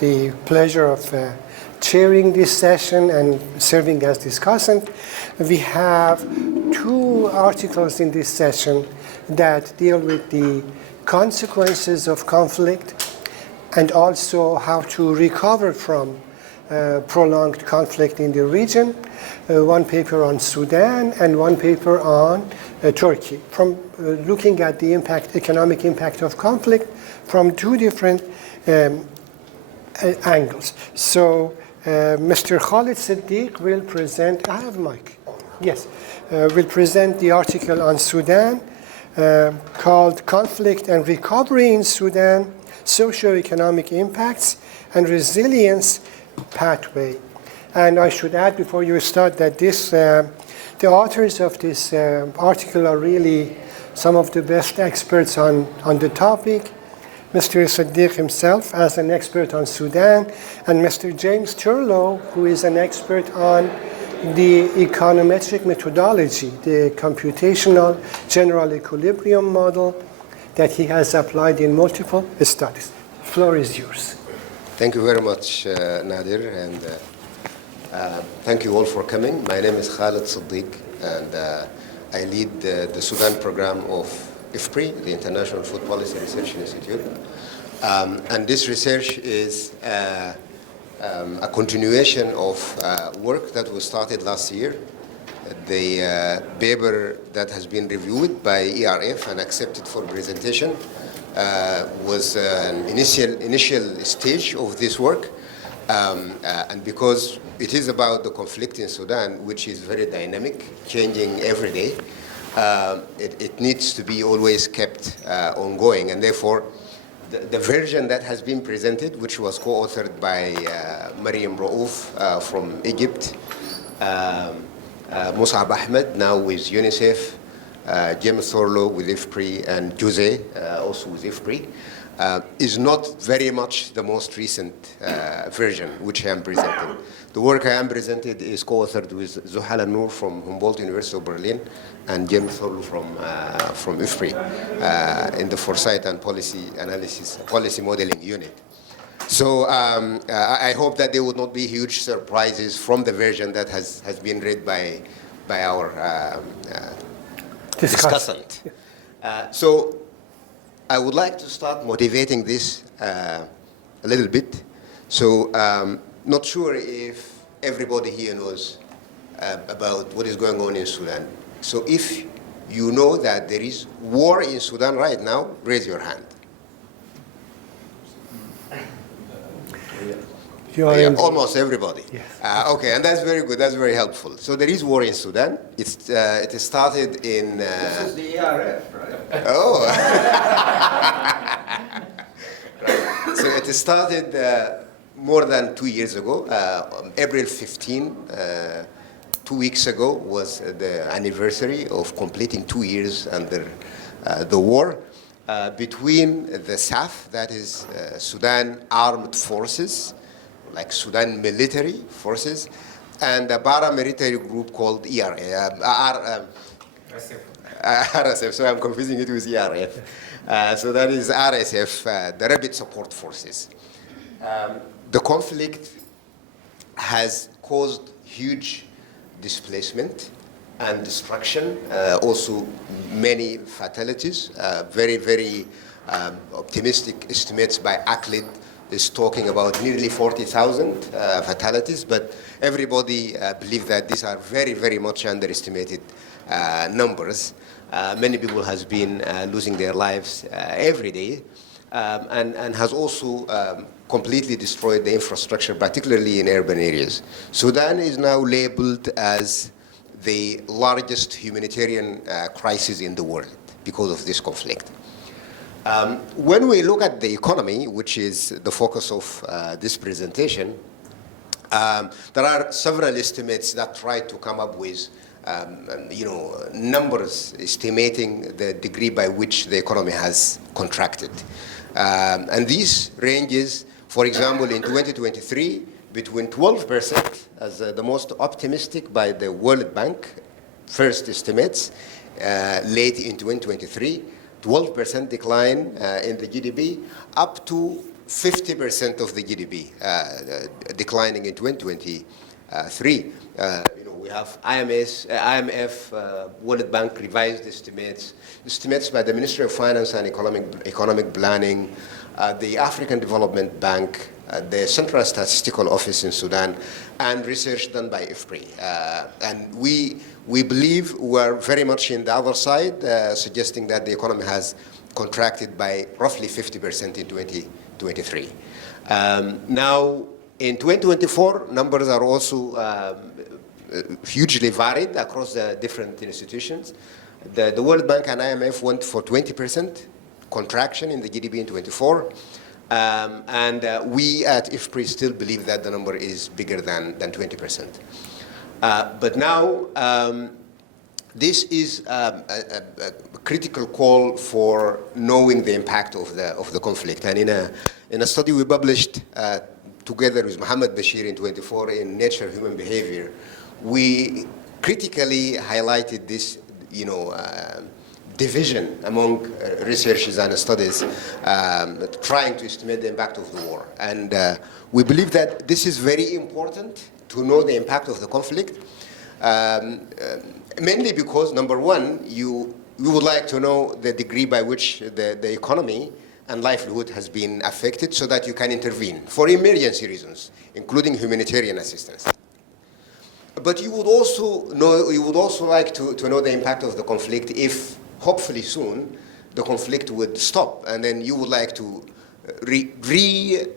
The pleasure of chairing this session and serving as discussant. We have two articles in this session that deal with the consequences of conflict and also how to recover from prolonged conflict in the region. One paper on Sudan and one paper on Turkey, from looking at the economic impact of conflict from two different angles. So Mr. Khalid Siddig will present, I have a mic, yes, will present the article on Sudan called Conflict and Recovery in Sudan, Socioeconomic Impacts and Resilience Pathway. And I should add before you start that the authors of this article are really some of the best experts on the topic. Mr. Siddig himself as an expert on Sudan, and Mr. James Thurlow, who is an expert on the econometric methodology, the computational general equilibrium model that he has applied in multiple studies. The floor is yours. Thank you very much, Nader, and thank you all for coming. My name is Khalid Siddig, and I lead the Sudan program of IFPRI, the International Food Policy Research Institute. And this research is a continuation of work that was started last year. The paper that has been reviewed by ERF and accepted for presentation was an initial stage of this work. And because it is about the conflict in Sudan, which is very dynamic, changing every day, it needs to be always kept ongoing, and therefore the version that has been presented, which was co-authored by Mariam Raouf from Egypt, Mosab Ahmed, now with UNICEF, James Thurlow with IFPRI, and Josée, also with IFPRI, is not very much the most recent version which I am presenting. The work I am presented is co-authored with Zuhal Al-Noor from Humboldt University of Berlin and James Thurlow from IFPRI in the Foresight and Policy Analysis, Policy Modeling Unit. So I hope that there would not be huge surprises from the version that has been read by our discussant. So I would like to start motivating this a little bit. So not sure if everybody here knows about what is going on in Sudan. So if you know that there is war in Sudan right now, raise your hand. Almost everybody. Yes. Okay, and that's very good. That's very helpful. So there is war in Sudan. It started in. This is the ERF, right? Oh. Right. So it started more than 2 years ago. April 15, 2 weeks ago, was the anniversary of completing 2 years under the war between the SAF, that is Sudan Armed Forces, like Sudan military forces, and a paramilitary group called RSF. So I'm confusing it with ERF. So that is RSF, the Rapid Support Forces. The conflict has caused huge displacement and destruction, also many fatalities. Very, very optimistic estimates by Akbulut is talking about nearly 40,000 fatalities, but everybody believes that these are very, very much underestimated numbers. Many people has been losing their lives every day, and has also completely destroyed the infrastructure, particularly in urban areas. Sudan is now labeled as the largest humanitarian crisis in the world because of this conflict. When we look at the economy, which is the focus of this presentation, there are several estimates that try to come up with numbers estimating the degree by which the economy has contracted. And these ranges, for example, in 2023, between 12% as the most optimistic by the World Bank, first estimates, late in 2023, 12% decline in the GDP, up to 50% of the GDP, declining in 2023. We have IMF, World Bank revised estimates by the Ministry of Finance and Economic Planning, the African Development Bank, the Central Statistical Office in Sudan, and research done by IFPRI. And we believe we're very much in the other side, suggesting that the economy has contracted by roughly 50% in 2023. Now, in 2024, numbers are also hugely varied across the different institutions. The World Bank and IMF went for 20% contraction in the GDP in 24. And we at IFPRI still believe that the number is bigger than 20%. But now, this is a critical call for knowing the impact of the conflict. And in a study we published together with Mohammed Bashir in 24 in Nature Human Behavior, we critically highlighted this, division among researchers and studies trying to estimate the impact of the war. And we believe that this is very important to know the impact of the conflict, mainly because, number one, you would like to know the degree by which the economy and livelihood has been affected so that you can intervene for emergency reasons, including humanitarian assistance. But you would also like to know the impact of the conflict if, hopefully soon, the conflict would stop, and then you would like to regenerate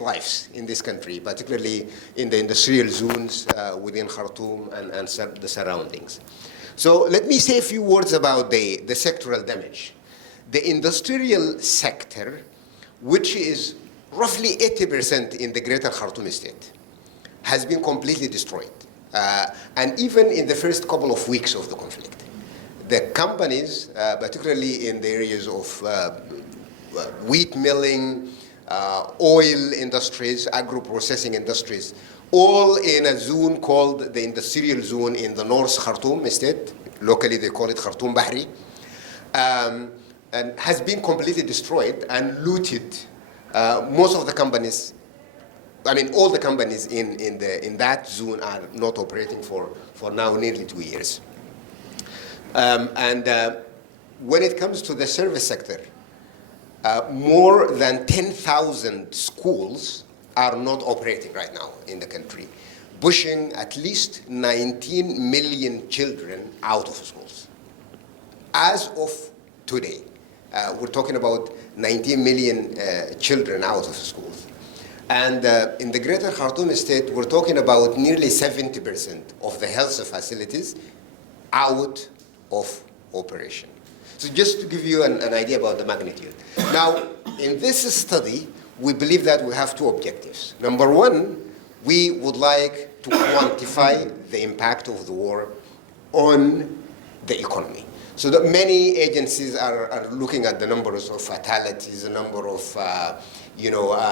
lives in this country, particularly in the industrial zones within Khartoum and the surroundings. So let me say a few words about the sectoral damage. The industrial sector, which is roughly 80% in the greater Khartoum state, has been completely destroyed. And even in the first couple of weeks of the conflict, the companies, particularly in the areas of wheat milling, oil industries, agro-processing industries, all in a zone called the industrial zone in the North Khartoum state. Locally, they call it Khartoum Bahri, and has been completely destroyed and looted. Most of the companies, all the companies in that zone are not operating for now nearly 2 years. When it comes to the service sector, more than 10,000 schools are not operating right now in the country, pushing at least 19 million children out of schools. As of today, we're talking about 19 million children out of schools. And in the greater Khartoum state, we're talking about nearly 70% of the health facilities out of operation. So just to give you an idea about the magnitude. Now, in this study, we believe that we have two objectives. Number one, we would like to quantify the impact of the war on the economy. So that many agencies are looking at the numbers of fatalities, the number of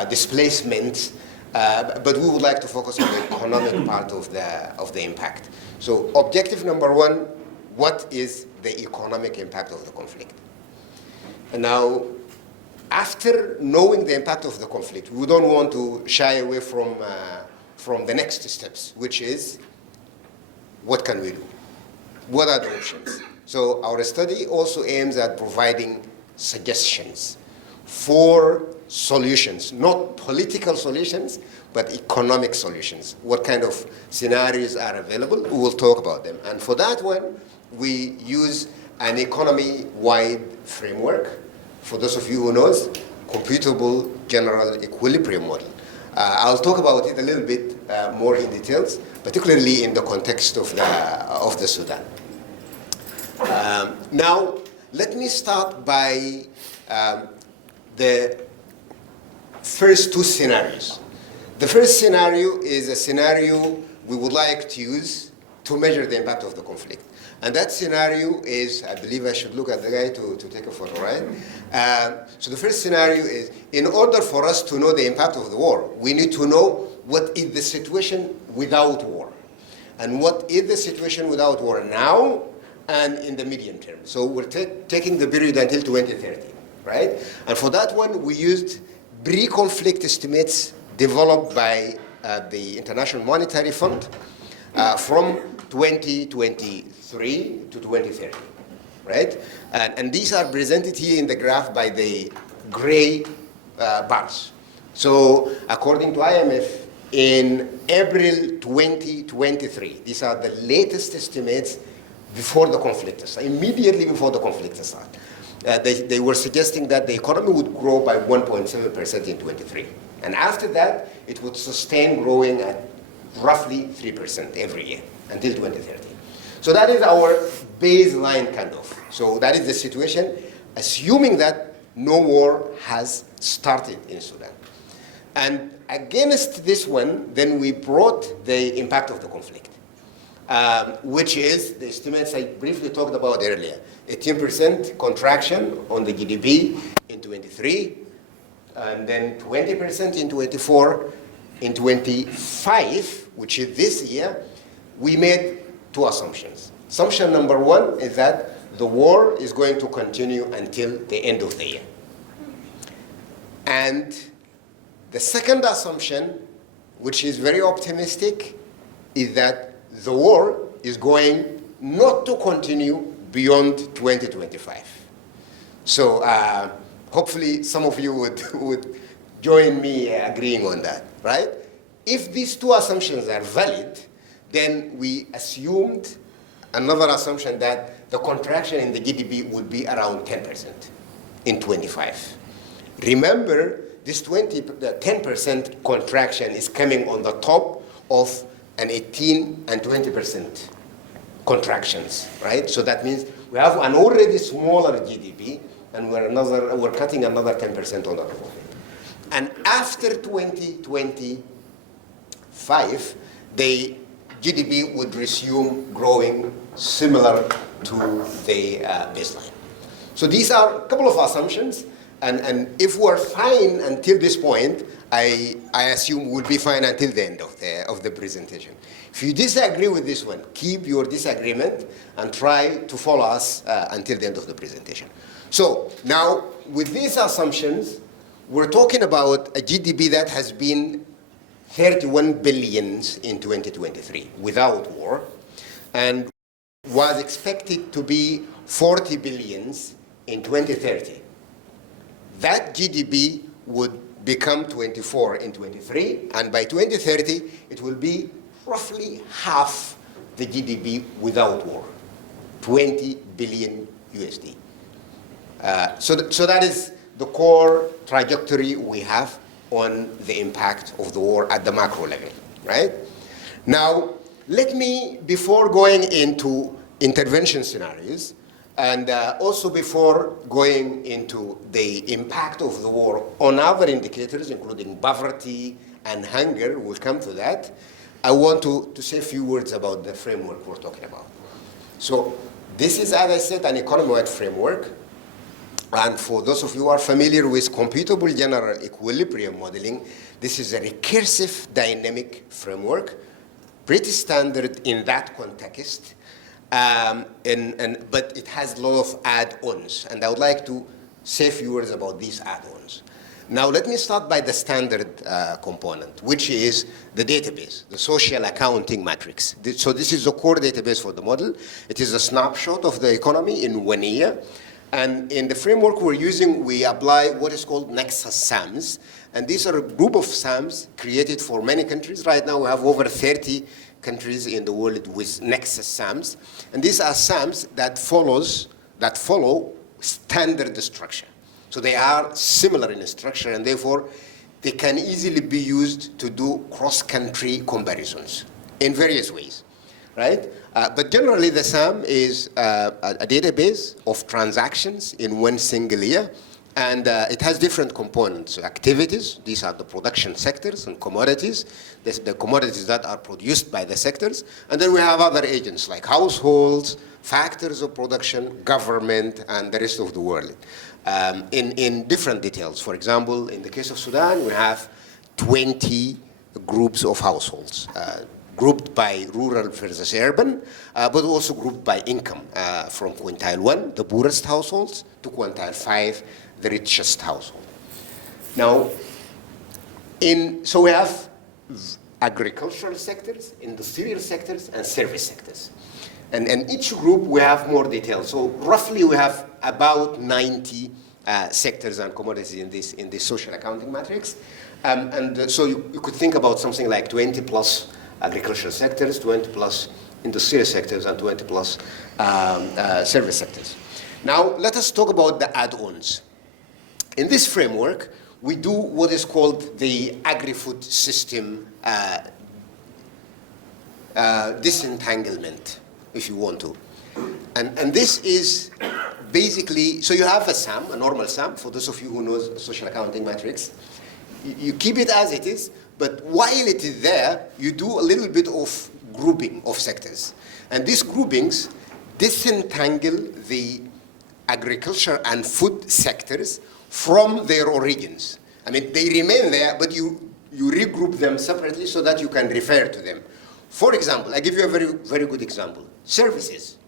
displacements, but we would like to focus on the economic part of the impact. So objective number one, what is the economic impact of the conflict? And now, after knowing the impact of the conflict, we don't want to shy away from the next steps, which is, what can we do? What are the options? So our study also aims at providing suggestions for solutions, not political solutions, but economic solutions. What kind of scenarios are available? We will talk about them. And for that one, we use an economy-wide framework. For those of you who knows, computable general equilibrium model. I'll talk about it a little bit more in details, particularly in the context of the Sudan. Now, let me start by the first two scenarios. The first scenario is a scenario we would like to use to measure the impact of the conflict. And that scenario is, I believe I should look at the guy to take a photo, right? So the first scenario is, in order for us to know the impact of the war, we need to know what is the situation without war. And what is the situation without war now and in the medium term. So we're taking the period until 2030, right? And for that one, we used pre-conflict estimates developed by the International Monetary Fund from 2023 to 2030, right? And these are presented here in the graph by the gray bars. So according to IMF, in April 2023, these are the latest estimates before the conflict started, immediately before the conflict started. They were suggesting that the economy would grow by 1.7% in 23. And after that, it would sustain growing at roughly 3% every year until 2030. So that is our baseline kind of. So that is the situation, assuming that no war has started in Sudan. And against this one, then we brought the impact of the conflict, which is the estimates I briefly talked about earlier. 18% contraction on the GDP in 23, and then 20% in 24. In 25, which is this year, we made two assumptions. Assumption number one is that the war is going to continue until the end of the year. And the second assumption, which is very optimistic, is that the war is going not to continue beyond 2025. So hopefully some of you would join me agreeing on that, right? If these two assumptions are valid, then we assumed another assumption that the contraction in the GDP would be around 10% in 25. Remember, this 10% contraction is coming on the top of an 18 and 20% contractions, right? So that means we have an already smaller GDP, and we're cutting another 10% on the top of it. And after 2025, the GDP would resume growing similar to the baseline. So these are a couple of assumptions, and if we're fine until this point, I assume we'll be fine until the end of the presentation. If you disagree with this one, keep your disagreement and try to follow us until the end of the presentation. So now, with these assumptions, we're talking about a GDP that has been 31 billion in 2023 without war, and was expected to be 40 billion in 2030. That GDP would become 24 in 23, and by 2030, it will be roughly half the GDP without war, 20 billion USD. So that is the core trajectory we have on the impact of the war at the macro level, right? Now, let me, before going into intervention scenarios, and also before going into the impact of the war on other indicators, including poverty and hunger, we'll come to that, I want to say a few words about the framework we're talking about. So this is, as I said, an economy-wide framework. And for those of you who are familiar with computable general equilibrium modeling, this is a recursive dynamic framework, pretty standard in that context, but it has a lot of add-ons. And I would like to say a few words about these add-ons. Now, let me start by the standard component, which is the database, the social accounting matrix. So this is the core database for the model. It is a snapshot of the economy in 1 year. And in the framework we're using, we apply what is called Nexus SAMs. And these are a group of SAMs created for many countries. Right now, we have over 30 countries in the world with Nexus SAMs. And these are SAMs that follow standard structure. So they are similar in structure, and therefore, they can easily be used to do cross-country comparisons in various ways, right? But generally, the SAM is a database of transactions in one single year, and it has different components. So activities, these are the production sectors, and commodities, the commodities that are produced by the sectors. And then we have other agents like households, factors of production, government, and the rest of the world in different details. For example, in the case of Sudan, we have 20 groups of households, grouped by rural versus urban, but also grouped by income, from quintile 1, the poorest households, to quintile 5, the richest household. Now, So we have agricultural sectors, industrial sectors, and service sectors. And each group we have more detail. So roughly we have about 90 sectors and commodities in this social accounting matrix. So you could think about something like 20 plus agricultural sectors, 20 plus industrial sectors, and 20 plus service sectors. Now let us talk about the add-ons. In this framework, we do what is called the agri-food system disentanglement, if you want to. And this is basically, so you have a SAM, a normal SAM, for those of you who know social accounting matrix. You keep it as it is, but while it is there, you do a little bit of grouping of sectors. And these groupings disentangle the agriculture and food sectors from their origins. I mean, they remain there, but you regroup them separately so that you can refer to them. For example, I give you a very, very good example. Services.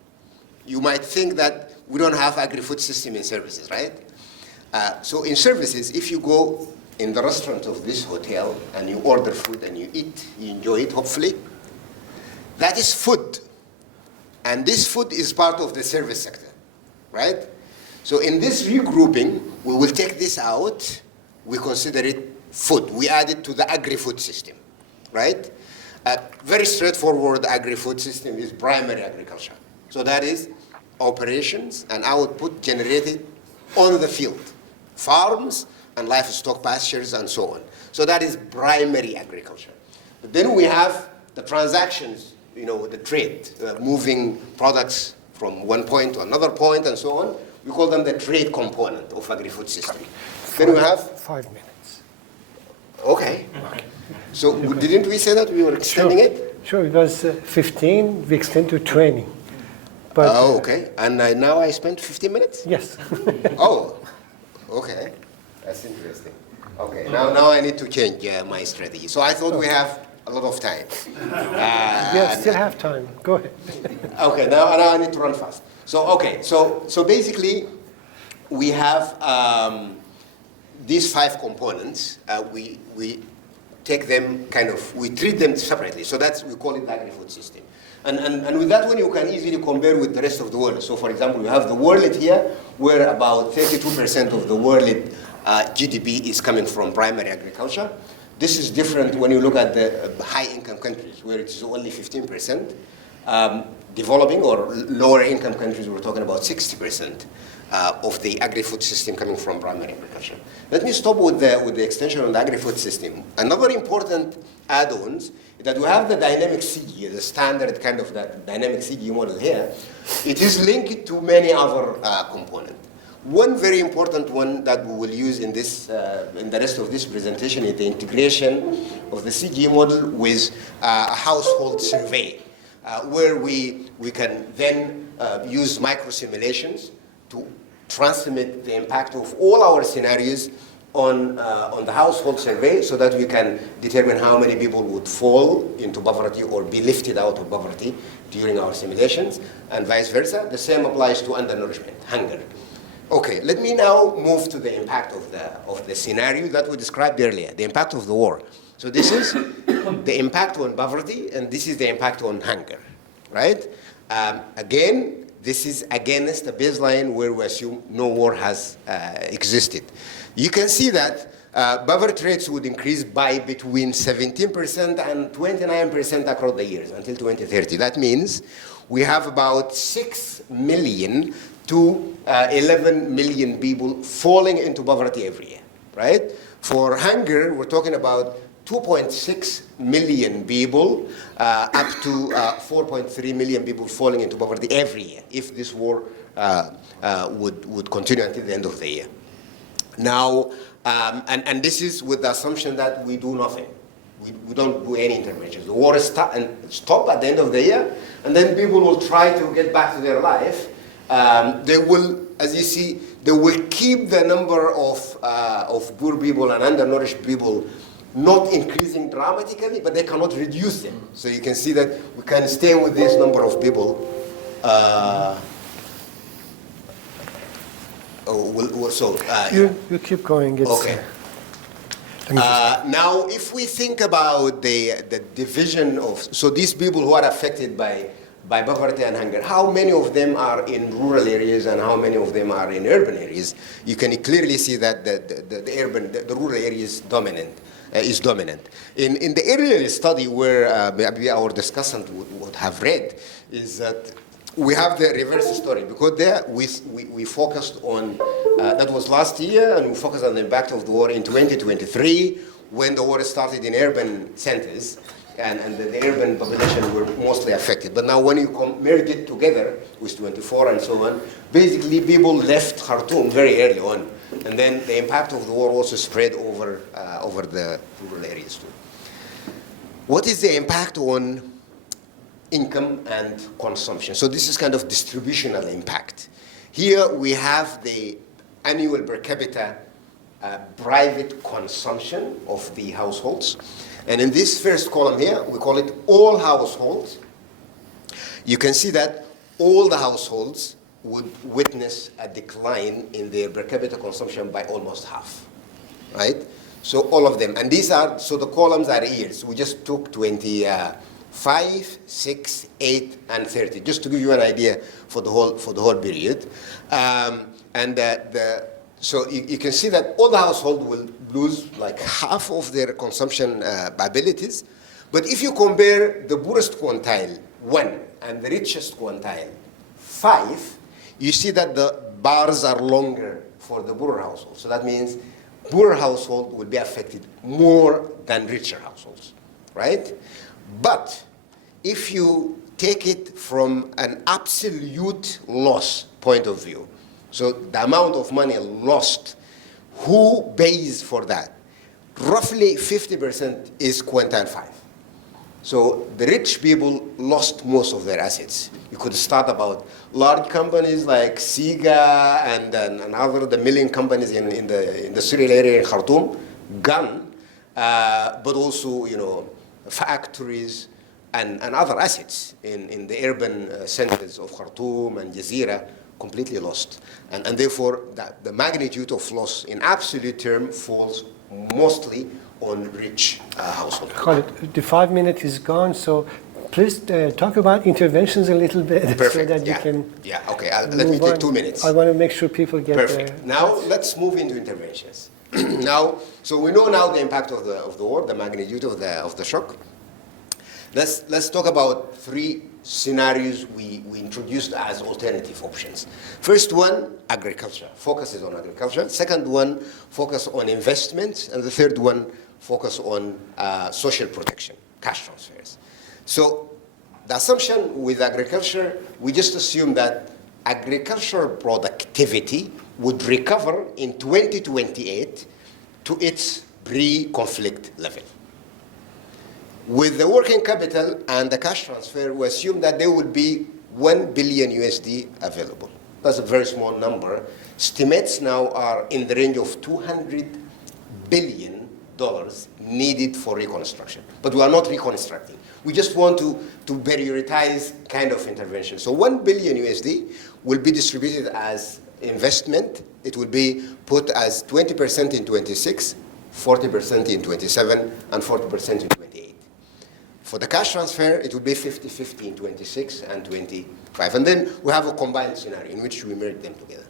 You might think that we don't have agri-food system in services, right? So in services, if you go in the restaurant of this hotel and you order food and you eat, you enjoy it, hopefully, that is food. And this food is part of the service sector, right? So in this regrouping, we will take this out. We consider it food. We add it to the agri-food system, right? Very straightforward agri-food system is primary agriculture. So that is operations and output generated on the field, farms and livestock pastures and so on. So that is primary agriculture. But then we have the transactions, the trade, moving products from one point to another point and so on. We call them the trade component of agri-food system. Then we have 5 minutes. Okay. So didn't we say that we were extending it? Sure, it was 15, we extend to 20. But, okay. And now I spent 15 minutes? Yes. Oh, okay. That's interesting. Okay, now I need to change my strategy. So I thought we have a lot of time. Yeah, still have time. Go ahead. Okay, now I need to run fast. So, okay, so basically we have these 5 components. We take them we treat them separately. So we call it the agri-food system. And with that one, you can easily compare with the rest of the world. So for example, you have the world here, where about 32% of the world GDP is coming from primary agriculture. This is different when you look at the high-income countries, where it is only 15%. Developing or lower-income countries, we're talking about 60% of the agri-food system coming from primary agriculture. Let me stop with the extension on the agri-food system. Another important add-ons is that we have the dynamic CG, the standard kind of that dynamic CG model here. It is linked to many other components. One very important one that we will use in the rest of this presentation is the integration of the CG model with a household survey, where we can then use micro simulations to transmit the impact of all our scenarios on the household survey, so that we can determine how many people would fall into poverty or be lifted out of poverty during our simulations, and vice versa. The same applies to undernourishment, hunger. Okay, let me now move to the impact of the scenario that we described earlier, the impact of the war. So this is the impact on poverty, and this is the impact on hunger, right? Again, this is against a baseline where we assume no war has existed. You can see that poverty rates would increase by between 17% and 29% across the years until 2030. That means we have about 6 million to 11 million people falling into poverty every year, right? For hunger, we're talking about 2.6 million people up to 4.3 million people falling into poverty every year if this war would continue until the end of the year. Now, and this is with the assumption that we do nothing. We don't do any interventions. The war is stop at the end of the year, and then people will try to get back to their life. They will, as you see, they will keep the number of poor people and undernourished people not increasing dramatically, but they cannot reduce them. So you can see that we can stay with this number of people. You keep going. It's, okay. Now, if we think about the division of, so these people who are affected by poverty and hunger, how many of them are in rural areas and how many of them are in urban areas? You can clearly see that the rural area is dominant. In the earlier study where maybe our discussant would have read, is that we have the reverse story, because there we focused on, that was last year, and we focused on the impact of the war in 2023, when the war started in urban centers, and the urban population were mostly affected. But now when you merge it together with 24 and so on, basically people left Khartoum very early on, and then the impact of the war also spread over the rural areas too. What is the impact on income and consumption? So this is kind of distributional impact. Here we have the annual per capita private consumption of the households. And in this first column here, we call it all households. You can see that all the households would witness a decline in their per capita consumption by almost half, right? So all of them. And these are, so the columns are years. We just took 25, 6, 8, and 30, just to give you an idea for the whole period. So you can see that all the household will lose like half of their consumption abilities. But if you compare the poorest quintile, 1, and the richest quintile, 5, you see that the bars are longer for the poorer household. So that means poorer household will be affected more than richer households, right? But if you take it from an absolute loss point of view, so the amount of money lost, who pays for that? Roughly 50% is quintile 5. So the rich people lost most of their assets. You could start about large companies like Siga and other the milling companies in the industrial area in Khartoum, gone, but also factories and other assets in the urban centers of Khartoum and Jazeera completely lost. And therefore, the magnitude of loss in absolute term falls mostly on rich households. Khalid, the 5 minutes is gone, so please talk about interventions a little bit. Perfect. So that yeah. you can. Yeah, okay, let me take 2 minutes. I want to make sure people get. Perfect. Now, let's move into interventions. Now, so we know now the impact of the war, the magnitude of the shock. Let's talk about 3 scenarios we introduced as alternative options. First one, agriculture, focuses on agriculture. Second one, focus on investments. And the third one, focus on social protection, cash transfers. So the assumption with agriculture, we just assume that agricultural productivity would recover in 2028 to its pre-conflict level. With the working capital and the cash transfer, we assume that there will be $1 billion USD available. That's a very small number. Estimates now are in the range of $200 billion needed for reconstruction. But we are not reconstructing. We just want to prioritize kind of intervention. So $1 billion USD will be distributed as investment. It will be put as 20% in 26, 40% in 27, and 40% in 28. For the cash transfer, it will be 50-50 in 26 and 25. And then we have a combined scenario in which we merge them together.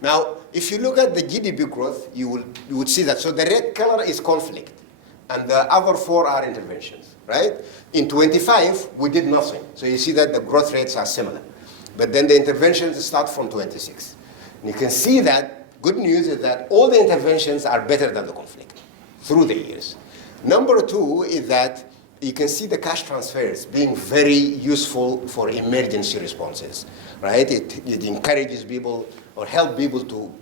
Now, if you look at the GDP growth, you would see that. So the red color is conflict, and the other 4 are interventions, right? In 25, we did nothing. So you see that the growth rates are similar. But then the interventions start from 26. And you can see that good news is that all the interventions are better than the conflict through the years. Number 2 is that you can see the cash transfers being very useful for emergency responses, right? It encourages people or help people to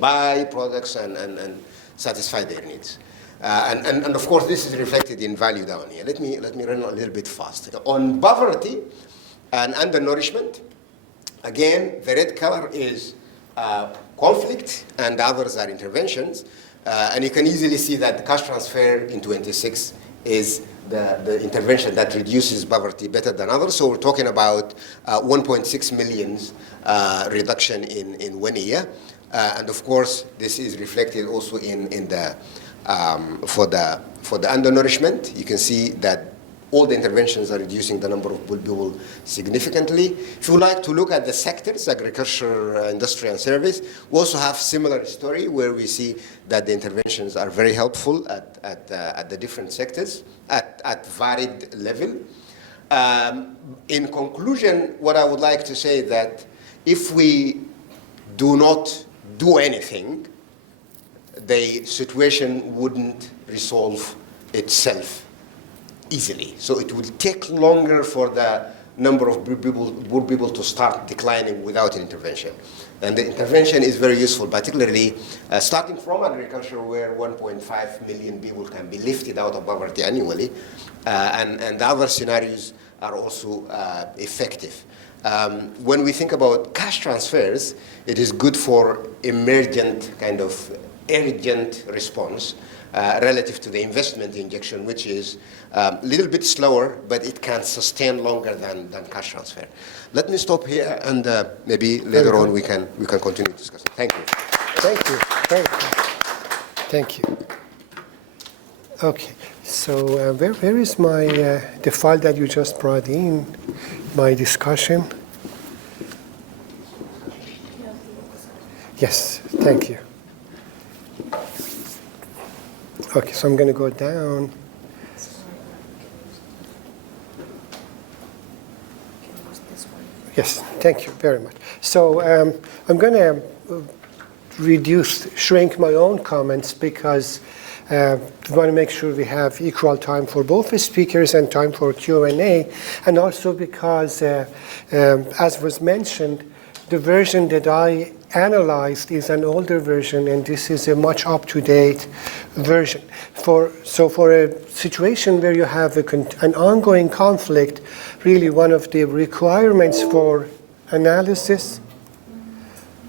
buy products and satisfy their needs. And of course, this is reflected in value down here. Let me run a little bit fast. On poverty and undernourishment, again, the red color is conflict and the others are interventions. And you can easily see that the cash transfer in 26 is the intervention that reduces poverty better than others. So we're talking about 1.6 million reduction in 1 year. And of course, this is reflected also in the for the undernourishment. You can see that all the interventions are reducing the number of people significantly. If you like to look at the sectors, agriculture, industry, and service, we also have similar story where we see that the interventions are very helpful at the different sectors at varied level. In conclusion, what I would like to say that if we do not do anything, the situation wouldn't resolve itself easily. So it will take longer for the number of poor people to start declining without intervention. And the intervention is very useful, particularly starting from agriculture, where 1.5 million people can be lifted out of poverty annually, and the other scenarios are also effective. When we think about cash transfers, it is good for emergent kind of urgent response relative to the investment injection, which is a little bit slower, but it can sustain longer than cash transfer. Let me stop here, and maybe later on we can continue discussing. Thank you. Thank you. Thank you. Okay. So where is my the file that you just brought in? My discussion. Yes. Thank you. Okay, so I'm going to go down. Yes, thank you very much. So I'm going to shrink my own comments because we want to make sure we have equal time for both the speakers and time for Q&A, and also because, as was mentioned, the version that I analyzed is an older version, and this is a much up-to-date version. So for a situation where you have an ongoing conflict, really one of the requirements for analysis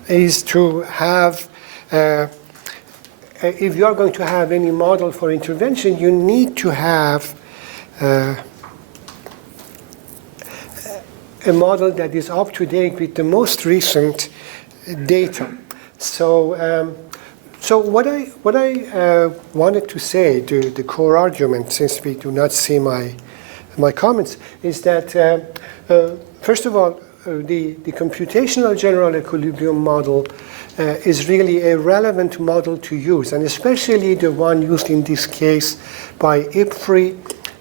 is to have, if you are going to have any model for intervention, you need to have a model that is up to date with the most recent data. So, what I wanted to say, the core argument, since we do not see my comments, is that first of all, the computational general equilibrium model is really a relevant model to use, and especially the one used in this case by IPFRI,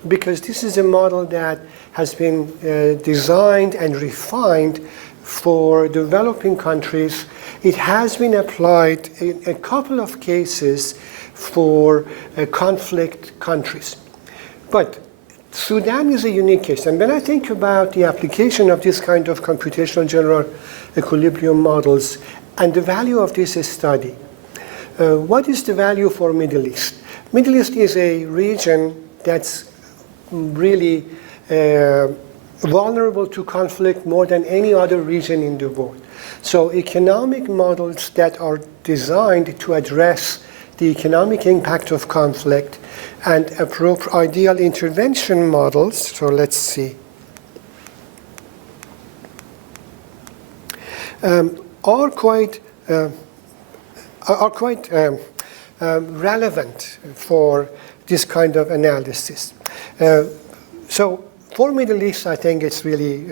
because this is a model that has been designed and refined for developing countries. It has been applied in a couple of cases for conflict countries. But Sudan is a unique case. And when I think about the application of this kind of computational general equilibrium models and the value of this study, what is the value for Middle East? Middle East is a region that's really vulnerable to conflict more than any other region in the world. So economic models that are designed to address the economic impact of conflict and ideal intervention models, so let's see, are quite relevant for this kind of analysis. So for Middle East, I think it's really,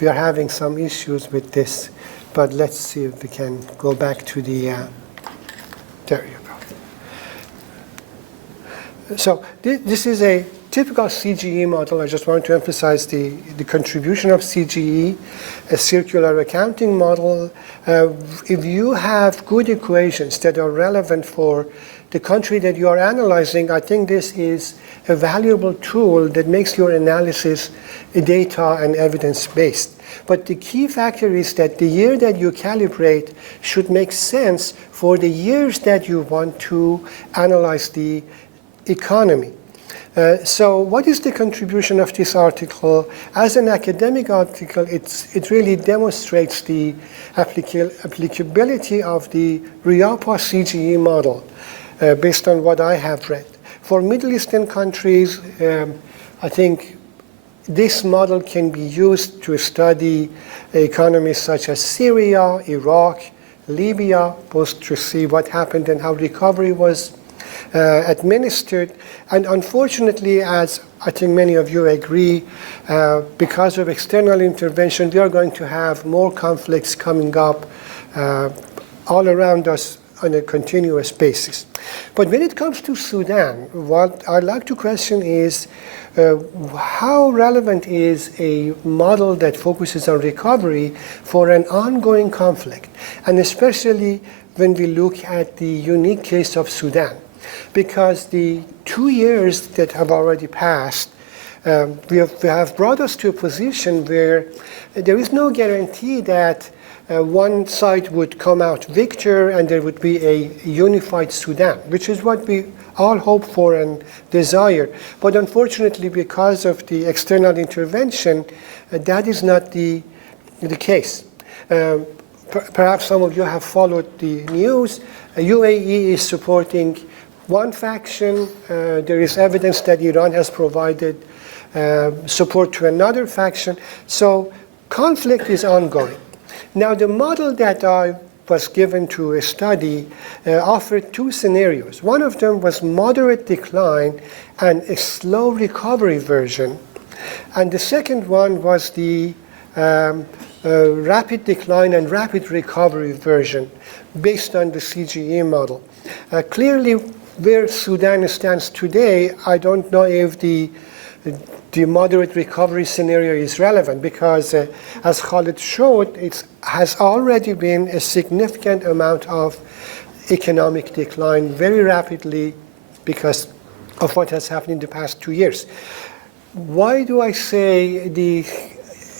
we are having some issues with this, but let's see if we can go back to the, there you go. So this is a typical CGE model. I just want to emphasize the contribution of CGE, a circular accounting model. If you have good equations that are relevant for the country that you are analyzing, I think this is a valuable tool that makes your analysis data and evidence-based. But the key factor is that the year that you calibrate should make sense for the years that you want to analyze the economy. So what is the contribution of this article? As an academic article, it really demonstrates the applicability of the RIAPA CGE model based on what I have read. For Middle Eastern countries, I think this model can be used to study economies such as Syria, Iraq, Libya, both to see what happened and how recovery was administered. And unfortunately, as I think many of you agree, because of external intervention, we are going to have more conflicts coming up all around us on a continuous basis. But when it comes to Sudan, what I'd like to question is how relevant is a model that focuses on recovery for an ongoing conflict, and especially when we look at the unique case of Sudan. Because the 2 years that have already passed, we have brought us to a position where there is no guarantee that one side would come out victor and there would be a unified Sudan, which is what we all hope for and desire. But unfortunately, because of the external intervention, that is not the case. Perhaps some of you have followed the news. UAE is supporting one faction. There is evidence that Iran has provided support to another faction. So conflict is ongoing. Now, the model that I was given to study offered two scenarios. One of them was moderate decline and a slow recovery version. And the second one was the rapid decline and rapid recovery version based on the CGE model. Clearly, where Sudan stands today, I don't know if the moderate recovery scenario is relevant because, as Khalid showed, it has already been a significant amount of economic decline very rapidly because of what has happened in the past 2 years. Why do I say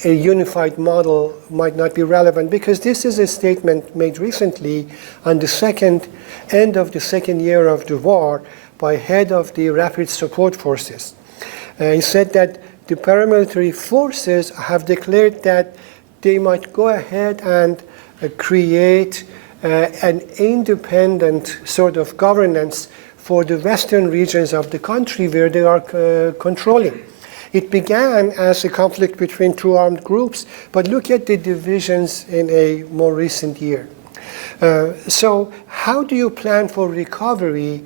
a unified model might not be relevant? Because this is a statement made recently on the end of the second year of the war by head of the Rapid Support Forces. He said that the paramilitary forces have declared that they might go ahead and create an independent sort of governance for the western regions of the country where they are controlling. It began as a conflict between two armed groups, but look at the divisions in a more recent year. So how do you plan for recovery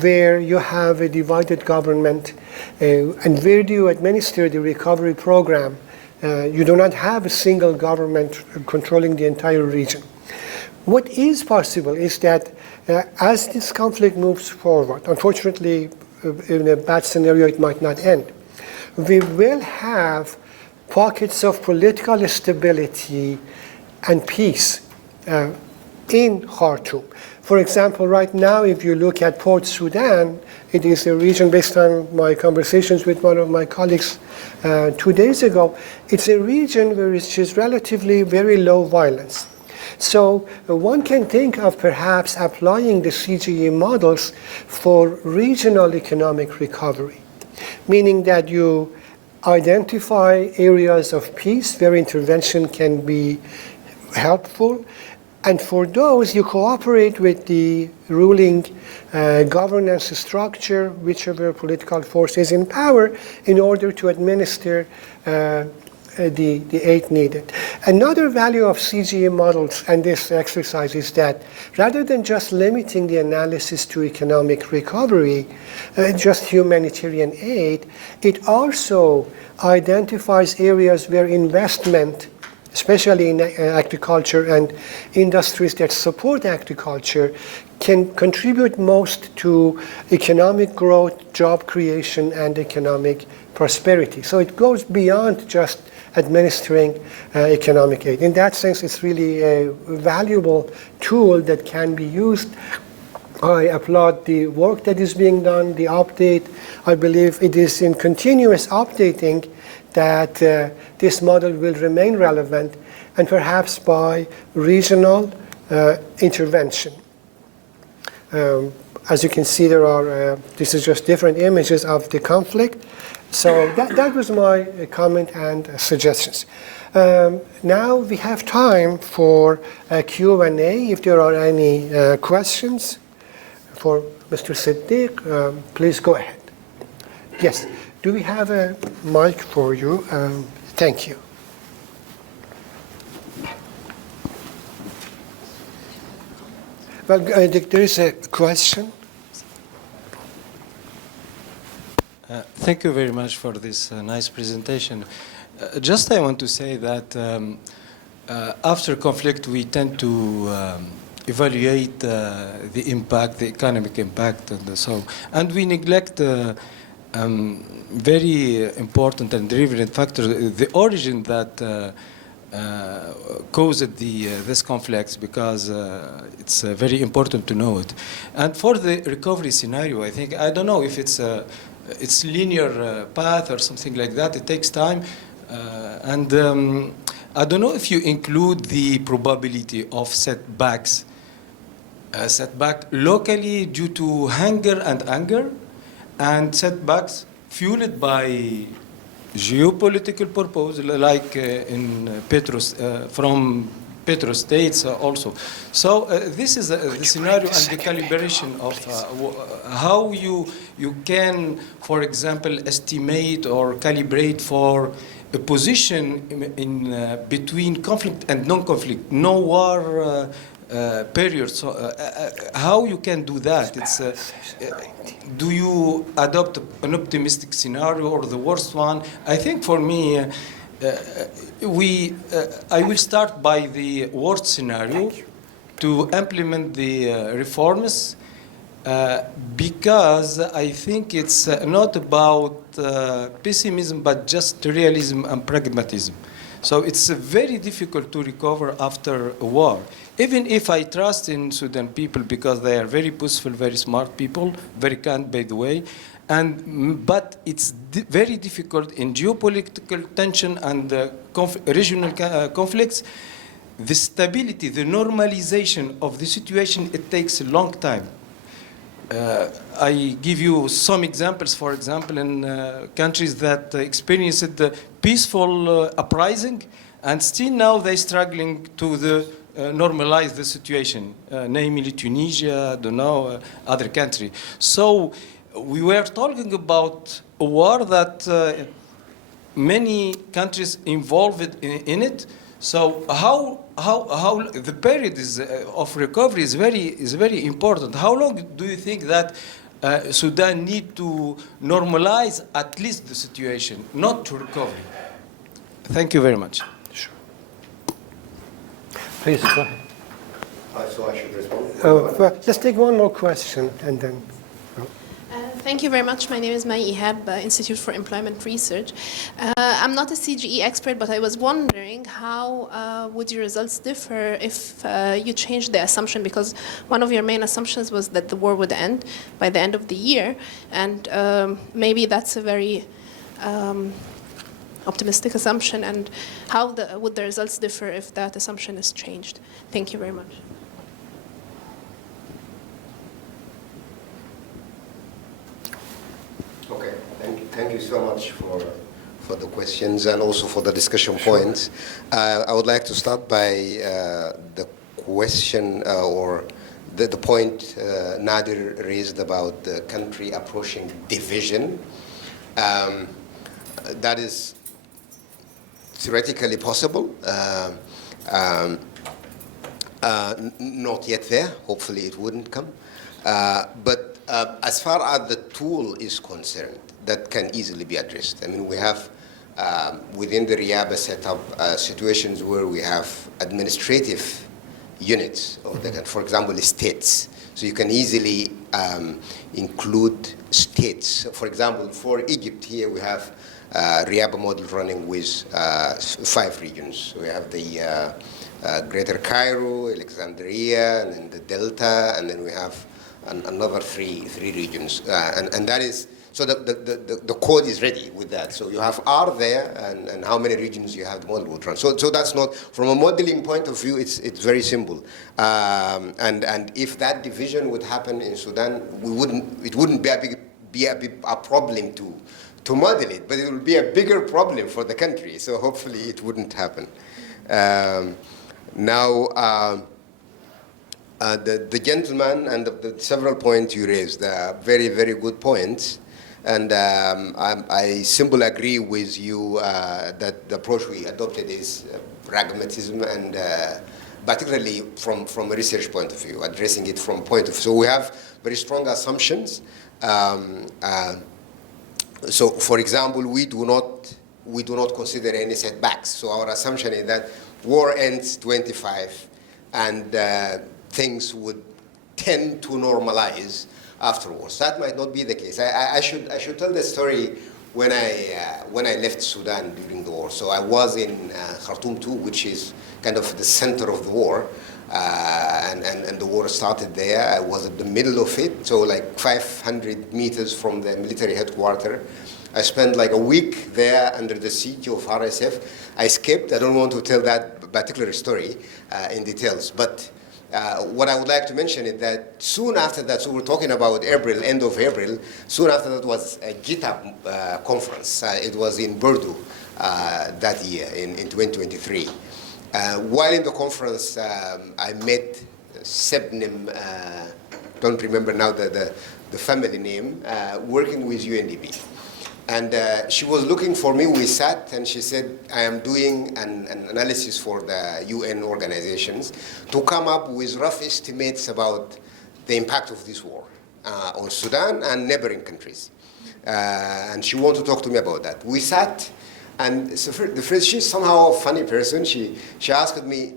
where you have a divided government, and where do you administer the recovery program? You do not have a single government controlling the entire region. What is possible is that as this conflict moves forward, unfortunately, in a bad scenario, it might not end. We will have pockets of political stability and peace in Khartoum. For example, right now, if you look at Port Sudan, it is a region, based on my conversations with one of my colleagues 2 days ago, it's a region where it's just relatively very low violence. So one can think of perhaps applying the CGE models for regional economic recovery, meaning that you identify areas of peace where intervention can be helpful, and for those, you cooperate with the ruling governance structure, whichever political force is in power, in order to administer the aid needed. Another value of CGE models and this exercise is that rather than just limiting the analysis to economic recovery, just humanitarian aid, it also identifies areas where investment, especially in agriculture and industries that support agriculture, can contribute most to economic growth, job creation, and economic prosperity. So it goes beyond just administering economic aid. In that sense, it's really a valuable tool that can be used. I applaud the work that is being done, the update. I believe it is in continuous updating that this model will remain relevant, and perhaps by regional intervention. As you can see, there are, this is just different images of the conflict. So that was my comment and suggestions. Now we have time for a Q&A. If there are any questions for Mr. Siddig, please go ahead. Yes. Do we have a mic for you? Thank you. Well, there is a question. Thank you very much for this nice presentation. Just I want to say that after conflict, we tend to evaluate the impact, the economic impact, and we neglect very important and relevant factor, the origin that caused this conflict, because it's very important to know it. And for the recovery scenario, I think, I don't know if it's linear path or something like that. It takes time. I don't know if you include the probability of setbacks, setback locally due to hunger and anger, and setbacks fueled by geopolitical purpose, like in from petro states also. So this is the scenario and the calibration of how you can, for example, estimate or calibrate for a position in between conflict and non-conflict, no war period. So how you can do that? It's do you adopt an optimistic scenario or the worst one? I think for me, I will start by the worst scenario to implement the reforms, because I think it's not about pessimism, but just realism and pragmatism. So it's very difficult to recover after a war. Even if I trust in Sudan people, because they are very peaceful, very smart people, very kind, by the way, but it's very difficult in geopolitical tension and regional conflicts. The stability, the normalization of the situation, it takes a long time. I give you some examples. For example, in countries that experienced the peaceful uprising, and still now they're struggling to normalize the situation, namely Tunisia, I don't know, other country. So we were talking about a war that many countries involved in it. So how the period of recovery is very important. How long do you think that Sudan need to normalize at least the situation, not to recover? Thank you very much. Sure. Please go ahead. So I should respond? Well, let's take one more question and then. Thank you very much. My name is Mai Ihab, Institute for Employment Research. I'm not a CGE expert, but I was wondering how would your results differ if you changed the assumption, because one of your main assumptions was that the war would end by the end of the year, and maybe that's a very optimistic assumption, and how would the results differ if that assumption is changed? Thank you very much. Okay, thank you so much for the questions and also for the discussion points. I would like to start by the question or the point Nader raised about the country approaching division. That is theoretically possible, not yet there. Hopefully it wouldn't come. But as far as the tool is concerned, that can easily be addressed. I mean, we have within the RIABA setup situations where we have administrative units of the country, for example, states. So you can easily include states. For example, for Egypt here, we have RIABA model running with 5 regions. We have the Greater Cairo, Alexandria, and then the Delta, and then we have another three regions, and that is, so the code is ready with that. So you have R there, and how many regions you have, the model will run. So that's not, from a modeling point of view, it's very simple. And if that division would happen in Sudan, it wouldn't be a problem to model it, but it would be a bigger problem for the country. So hopefully it wouldn't happen. The gentleman and the several points you raised are very, very good points. And I simply agree with you that the approach we adopted is pragmatism and particularly from a research point of view, addressing it from point of view. So we have very strong assumptions. So, for example, we do not consider any setbacks. So our assumption is that war ends 25, and things would tend to normalize afterwards. That might not be the case. I should tell the story when I left Sudan during the war. So I was in Khartoum too, which is kind of the center of the war, and the war started there. I was at the middle of it, so like 500 meters from the military headquarters. I spent like a week there under the siege of RSF. I escaped. I don't want to tell that particular story in details, but what I would like to mention is that soon after that, so we're talking about April, end of April, soon after that was a GitHub conference. It was in Bordeaux that year, in 2023. While in the conference, I met Sebnem, don't remember now the family name, working with UNDP. And she was looking for me. We sat, and she said, I am doing an analysis for the UN organizations to come up with rough estimates about the impact of this war on Sudan and neighboring countries. And she wanted to talk to me about that. We sat, and so the first, she's somehow a funny person. She asked me,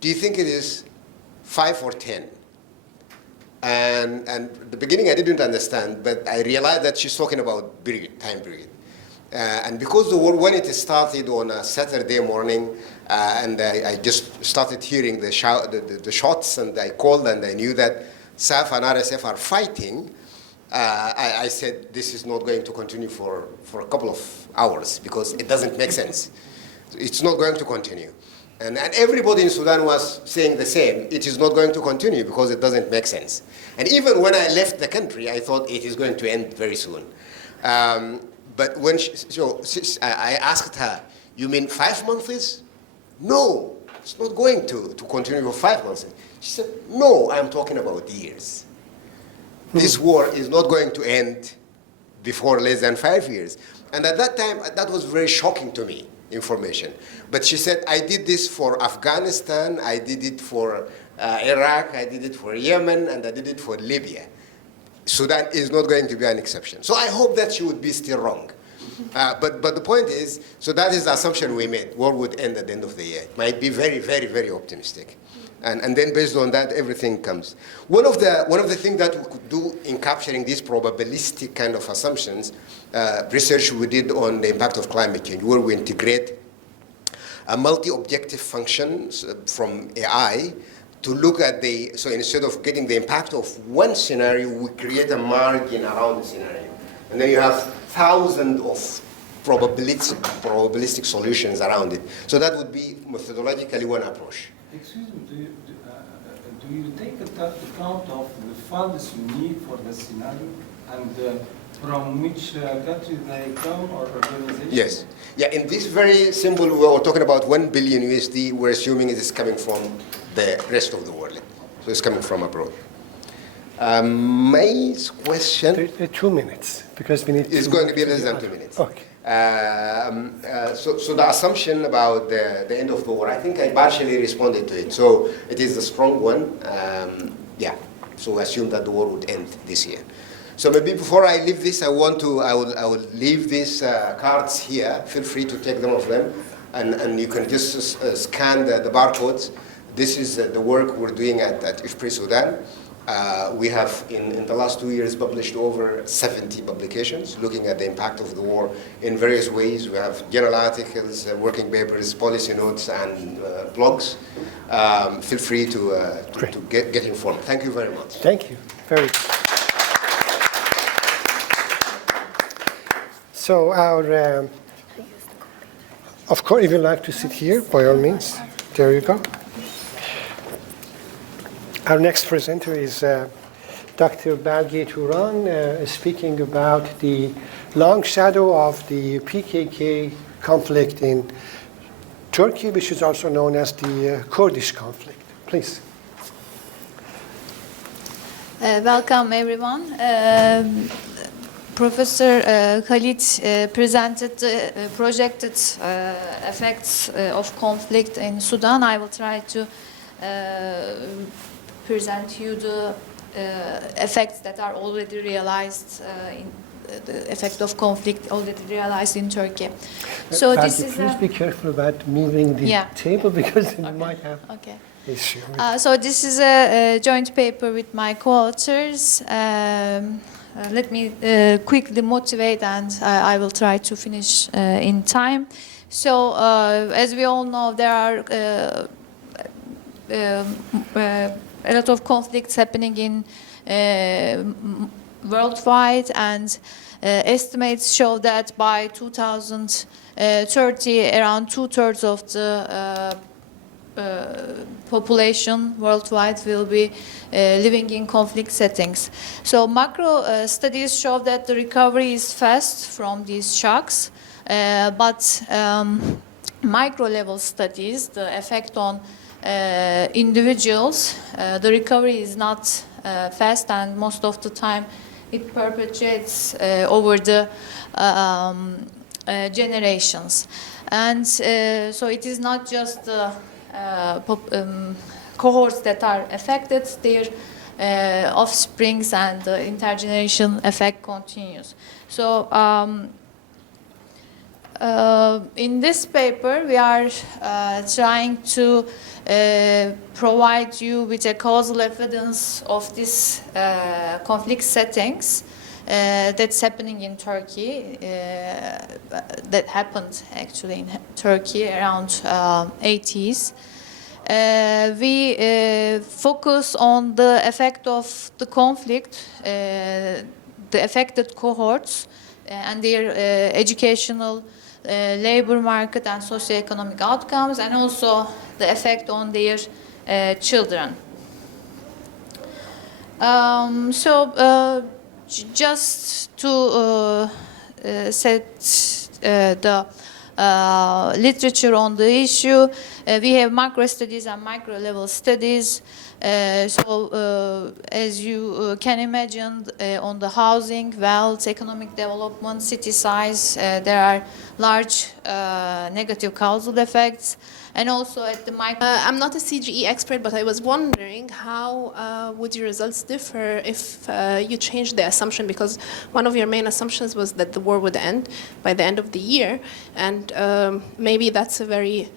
do you think it is 5 or 10? And at the beginning I didn't understand, but I realized that she's talking about time period. And because the war, when it started on a Saturday morning, and I just started hearing the shots, and I called and I knew that SAF and RSF are fighting, I said this is not going to continue for a couple of hours because it doesn't make sense. It's not going to continue. And everybody in Sudan was saying the same. It is not going to continue because it doesn't make sense. And even when I left the country, I thought it is going to end very soon. But when I asked her, you mean 5 months? No, it's not going to continue for 5 months. She said, no, I'm talking about years. This war is not going to end before less than 5 years. And at that time, that was very shocking to me. Information. But she said, I did this for Afghanistan, I did it for Iraq, I did it for Yemen, and I did it for Libya. Sudan is not going to be an exception. So I hope that she would be still wrong. But the point is, so that is the assumption we made. War would end at the end of the year. It might be very, very, very optimistic. And then based on that, everything comes. One of the things that we could do in capturing these probabilistic kind of assumptions, research we did on the impact of climate change, where we integrate a multi-objective functions from AI to look at so instead of getting the impact of one scenario, we create a margin around the scenario. And then you have thousands of probabilistic solutions around it. So that would be methodologically one approach. Excuse me, do you take account of the funds you need for the scenario and from which country they come or organization? Yes. Yeah, in this very simple, we're talking about 1 billion USD, we're assuming it is coming from the rest of the world. So it's coming from abroad. My question... 2 minutes, because we need It's going to be less than 2 minutes. Okay. So the assumption about the end of the war, I think I partially responded to it. So it is a strong one. Yeah. So we assume that the war would end this year. So maybe before I leave this, I will leave these cards here. Feel free to take them off them, and you can just scan the barcodes. This is the work we're doing at ERF Sudan. We have, in the last 2 years, published over 70 publications looking at the impact of the war in various ways. We have journal articles, working papers, policy notes, and blogs. Feel free to get informed. Thank you very much. Thank you. Very good. So of course, if you'd like to sit here, by all means, there you go. Our next presenter is Dr. Belgi Turan, speaking about the long shadow of the PKK conflict in Turkey, which is also known as the Kurdish conflict. Please. Welcome, everyone. Professor Khalid presented the projected effects of conflict in Sudan. I will try to present you the effects that are already realized in the effect of conflict already realized in Turkey. So this is please be careful about moving the Yeah. table because you might have okay. issue. So this is a joint paper with my co-authors. Let me quickly motivate, and I will try to finish in time. So, as we all know, there are a lot of conflicts happening in worldwide, and estimates show that by 2030, around 2/3 of the population worldwide will be living in conflict settings. So macro studies show that the recovery is fast from these shocks, but micro level studies, the effect on individuals, the recovery is not fast, and most of the time it perpetuates over the generations. And so it is not just the cohorts that are affected, their offsprings and the intergeneration effect continues. So in this paper, we are trying to provide you with a causal evidence of this conflict settings that's happening in Turkey, that happened actually in Turkey around 80s. We focus on the effect of the conflict, the affected cohorts, and their educational, labor market and socioeconomic outcomes, and also the effect on their children. Just to set the literature on the issue, we have macro studies and micro level studies. As you can imagine, on the housing, wealth, economic development, city size, there are large negative causal effects. And also at the micro... I'm not a CGE expert, but I was wondering how would your results differ if you changed the assumption, because one of your main assumptions was that the war would end by the end of the year, and maybe that's a very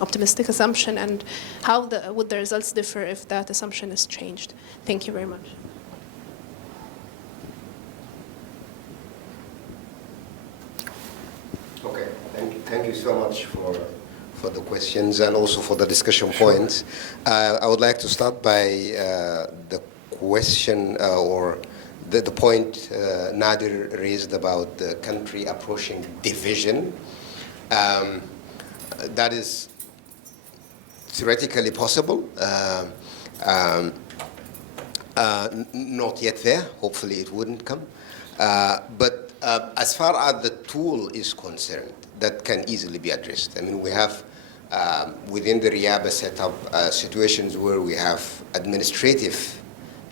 optimistic assumption, and how would the results differ if that assumption is changed? Thank you very much. Okay, thank you so much for the questions and also for the discussion points. I would like to start by the question or the point Nader raised about the country approaching division. That is theoretically possible, not yet there. Hopefully it wouldn't come. But as far as the tool is concerned, that can easily be addressed. I mean, we have within the RIABA setup situations where we have administrative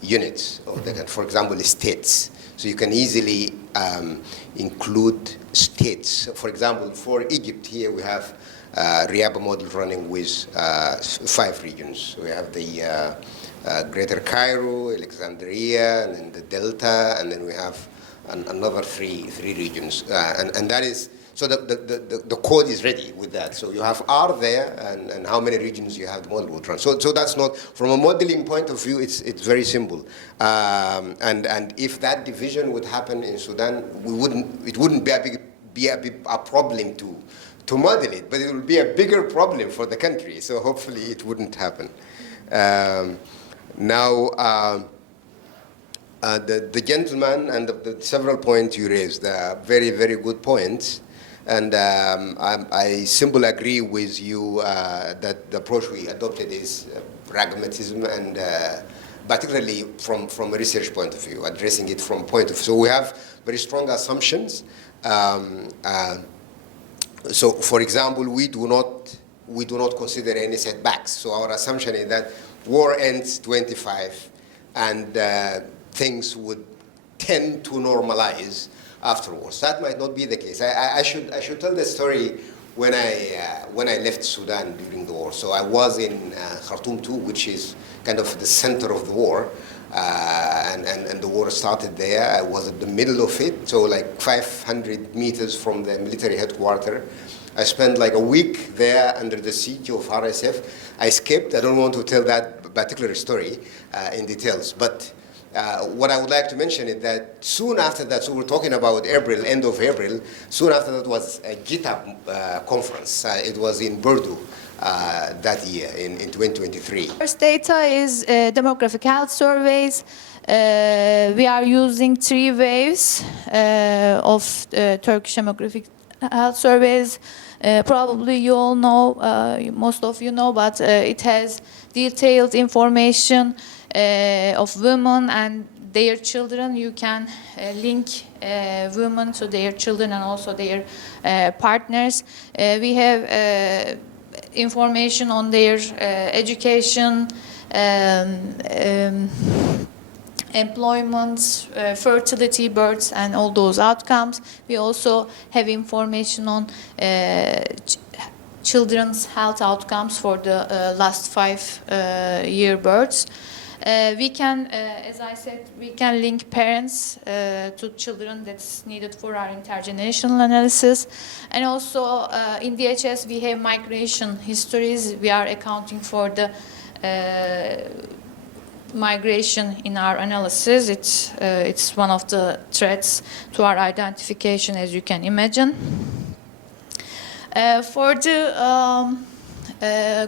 units of the, for example, states. So you can easily include states. For example, for Egypt here we have RIABA model running with 5 regions. We have the Greater Cairo, Alexandria, and then the Delta, and then we have another three regions. And that is, so the code is ready with that. So you have R there, and how many regions you have the model would run. So that's not, from a modeling point of view, it's very simple. And if that division would happen in Sudan, it wouldn't be a problem to model it, but it would be a bigger problem for the country. So hopefully it wouldn't happen. Now, the gentleman and the several points you raised are very, very good points. And I simply agree with you that the approach we adopted is pragmatism, and particularly from a research point of view, addressing it from point of view. So we have very strong assumptions. So, for example, we do not consider any setbacks. So our assumption is that war ends 25, and things would tend to normalize afterwards. That might not be the case. I should tell the story when I left Sudan during the war. So I was in Khartoum too, which is kind of the center of the war. And the war started there. I was at the middle of it, so like 500 meters from the military headquarters. I spent like a week there under the siege of RSF. I escaped. I don't want to tell that particular story in details, but what I would like to mention is that soon after that, so we're talking about April, end of April, soon after that was a GitHub conference. It was in Bordeaux that year, in 2023. First data is demographic health surveys. We are using 3 waves of Turkish demographic health surveys. Probably you all know, most of you know, but it has detailed information of women and their children. You can link women to their children and also their partners. We have information on their education, employment, fertility, births, and all those outcomes. We also have information on children's health outcomes for the last 5-year births. We can, as I said, we can link parents to children that's needed for our intergenerational analysis. And also in DHS we have migration histories. We are accounting for the migration in our analysis. It's one of the threats to our identification, as you can imagine. For the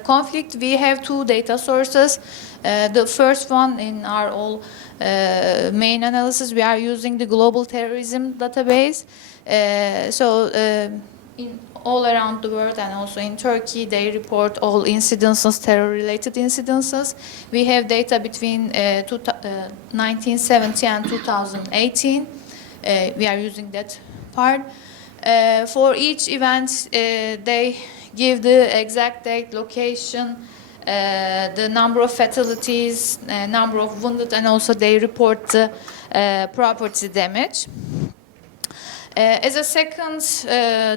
conflict, we have 2 data sources. The first one in our all main analysis, we are using the global terrorism database. In all around the world and also in Turkey, they report all incidences, terror-related incidences. We have data between 1970 and 2018. We are using that part. For each event, they give the exact date, location, the number of fatalities, number of wounded, and also they report the property damage. As a second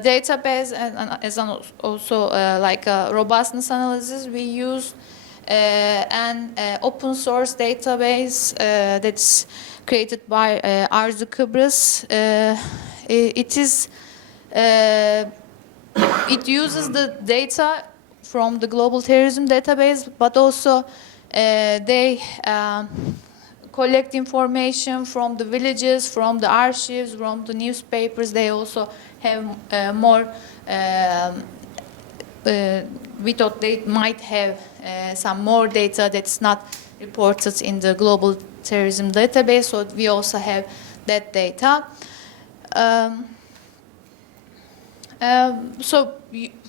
database, and as also like a robustness analysis, we use an open source database that's created by Arzu Kıbrıs. It uses the data from the global terrorism database, but also they collect information from the villages, from the archives, from the newspapers. They also have more, we thought they might have some more data that's not reported in the global terrorism database, so we also have that data.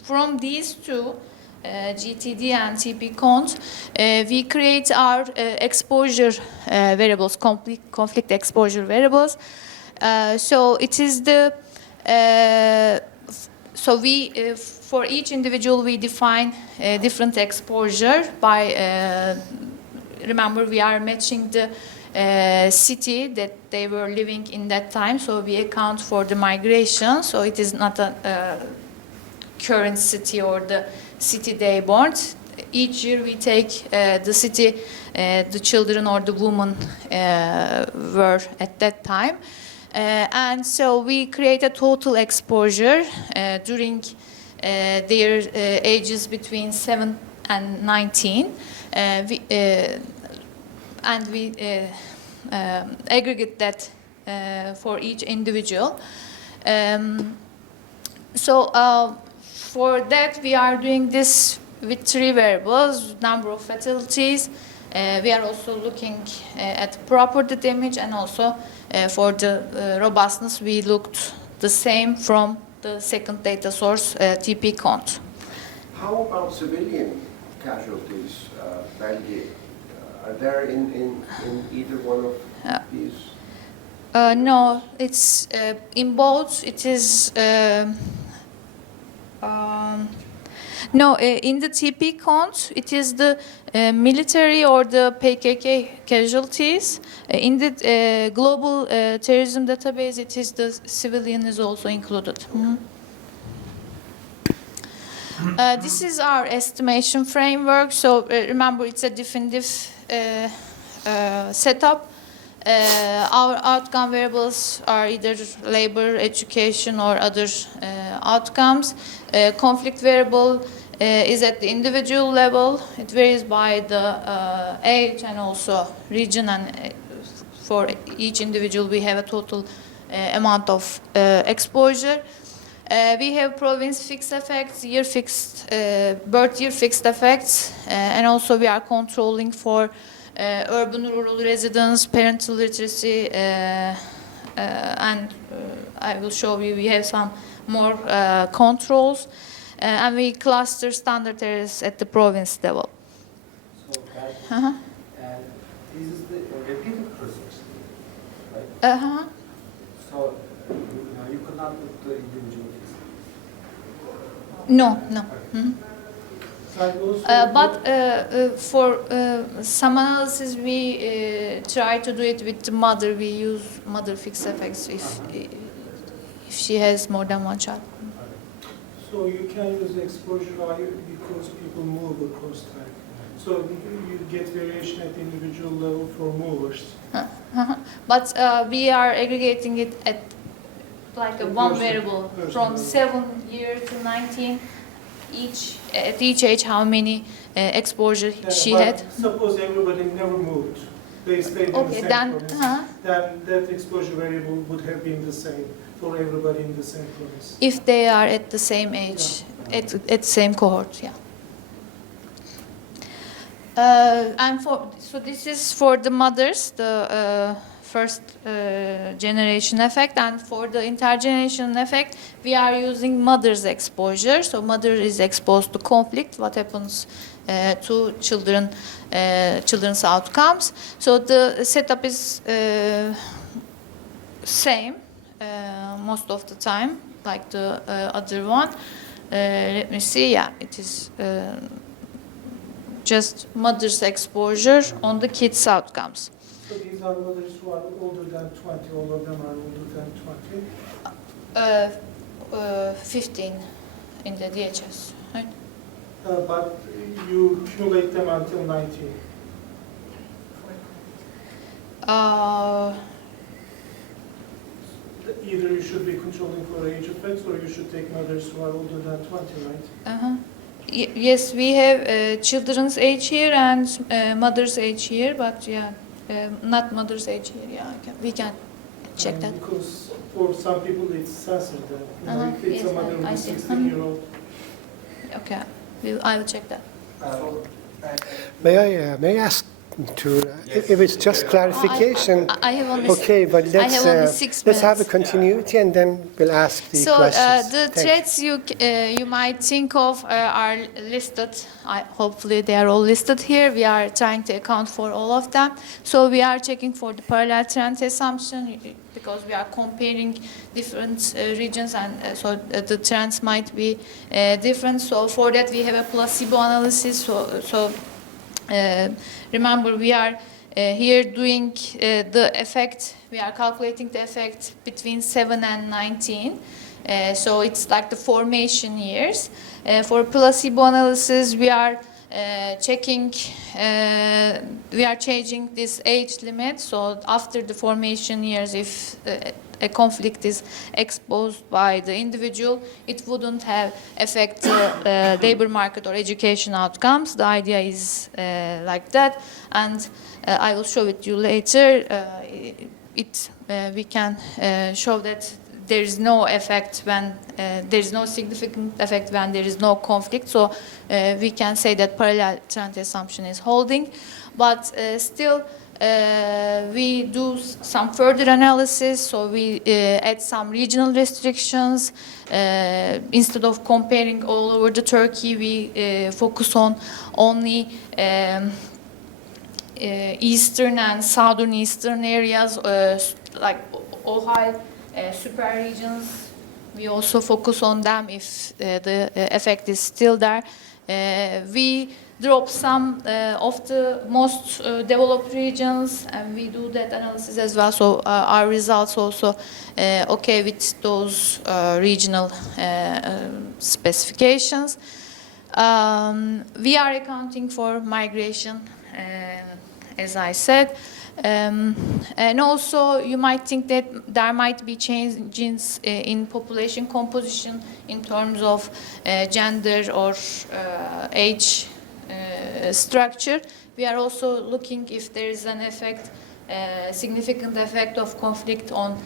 From these 2, GTD and TP count, we create our exposure variables, conflict exposure variables. So it is the, for each individual we define a different exposure by, remember we are matching the city that they were living in that time, so we account for the migration, so it is not a current city or the city they born. Each year we take the city the children or the women were at that time. And so we create a total exposure during their ages between 7 and 19. And we aggregate that for each individual. For that, we are doing this with 3 variables, number of fatalities. We are also looking at property damage, and also for the robustness, we looked the same from the second data source, TP count. How about civilian casualties, Belgi? Are there in either one of these? No, it's in both. It is no, in the TP count, it is the military or the PKK casualties. In the global terrorism database, it is the civilian is also included. Mm-hmm. This is our estimation framework. So remember, it's a definitive setup. Our outcome variables are either labor, education, or other outcomes. Conflict variable is at the individual level. It varies by the age and also region, and for each individual we have a total amount of exposure. We have province fixed effects, year fixed, birth year fixed effects, and also we are controlling for urban rural residents, parental literacy, and I will show you we have some more controls, and we cluster standard areas at the province level. So that, Uh-huh. and this is the repeated process, right? Uh-huh. So you could not put the individual fixed. No, no. Mhm. So But for some analysis, we try to do it with the mother. We use mother fixed effects if she has more than one child. So you can use exposure value because people move across time. So you get variation at the individual level for movers. But we are aggregating it at like a one variable from 7 years to 19. At each age, how many exposure she But had. suppose everybody never moved. They stayed in the Okay, same then, province. Then that exposure variable would have been the same for everybody in the same province. If they are at the same age, at the same cohort, yeah. And so this is for the mothers, the first generation effect, and for the intergeneration effect, we are using mother's exposure. So mother is exposed to conflict. What happens to children's outcomes? So the setup is same most of the time, like the other one. Let me see. Yeah, it is. Just mother's exposure on the kids' outcomes. So these are mothers who are older than 20, all of them are older than 20. 15 in the DHS, right? But you accumulate them until 19. Either you should be controlling for age effects or you should take mothers who are older than 20, right? Uh-huh. Yes, we have children's age here and mother's age here, but yeah, not mother's age here. Yeah, we can check that. Because for some people it's censored. If it's yes, a mother with I a see. 16-year-old. Okay, I will check that. May I ask to, if it's just clarification? I have only Okay, but I have only let's 6 let's have a minutes. continuity and then we'll ask the So questions. the Thank you. threats you might think of are listed. Hopefully they are all listed here. We are trying to account for all of them. So we are checking for the parallel trend assumption because we are comparing different regions, and so the trends might be different. So for that we have a placebo analysis. So remember, we are here doing the effect, we are calculating the effect between 7 and 19. So it's like the formation years. For placebo analysis, we are checking, we are changing this age limit. So after the formation years, if a conflict is exposed by the individual, it wouldn't have affect the labor market or education outcomes. The idea is like that, and I will show it you later. We can show that there is no effect when there is no significant effect when there is no conflict. So we can say that parallel trend assumption is holding, but still. We do some further analysis, so we add some regional restrictions. Instead of comparing all over the Turkey, we focus on only eastern and southern eastern areas, like Okoye super regions. We also focus on them if the effect is still there. We drop some of the most developed regions, and we do that analysis as well. So our results also okay with those regional specifications. We are accounting for migration, as I said. And also, you might think that there might be changes in population composition in terms of gender or age structure. We are also looking if there is an effect, significant effect of conflict on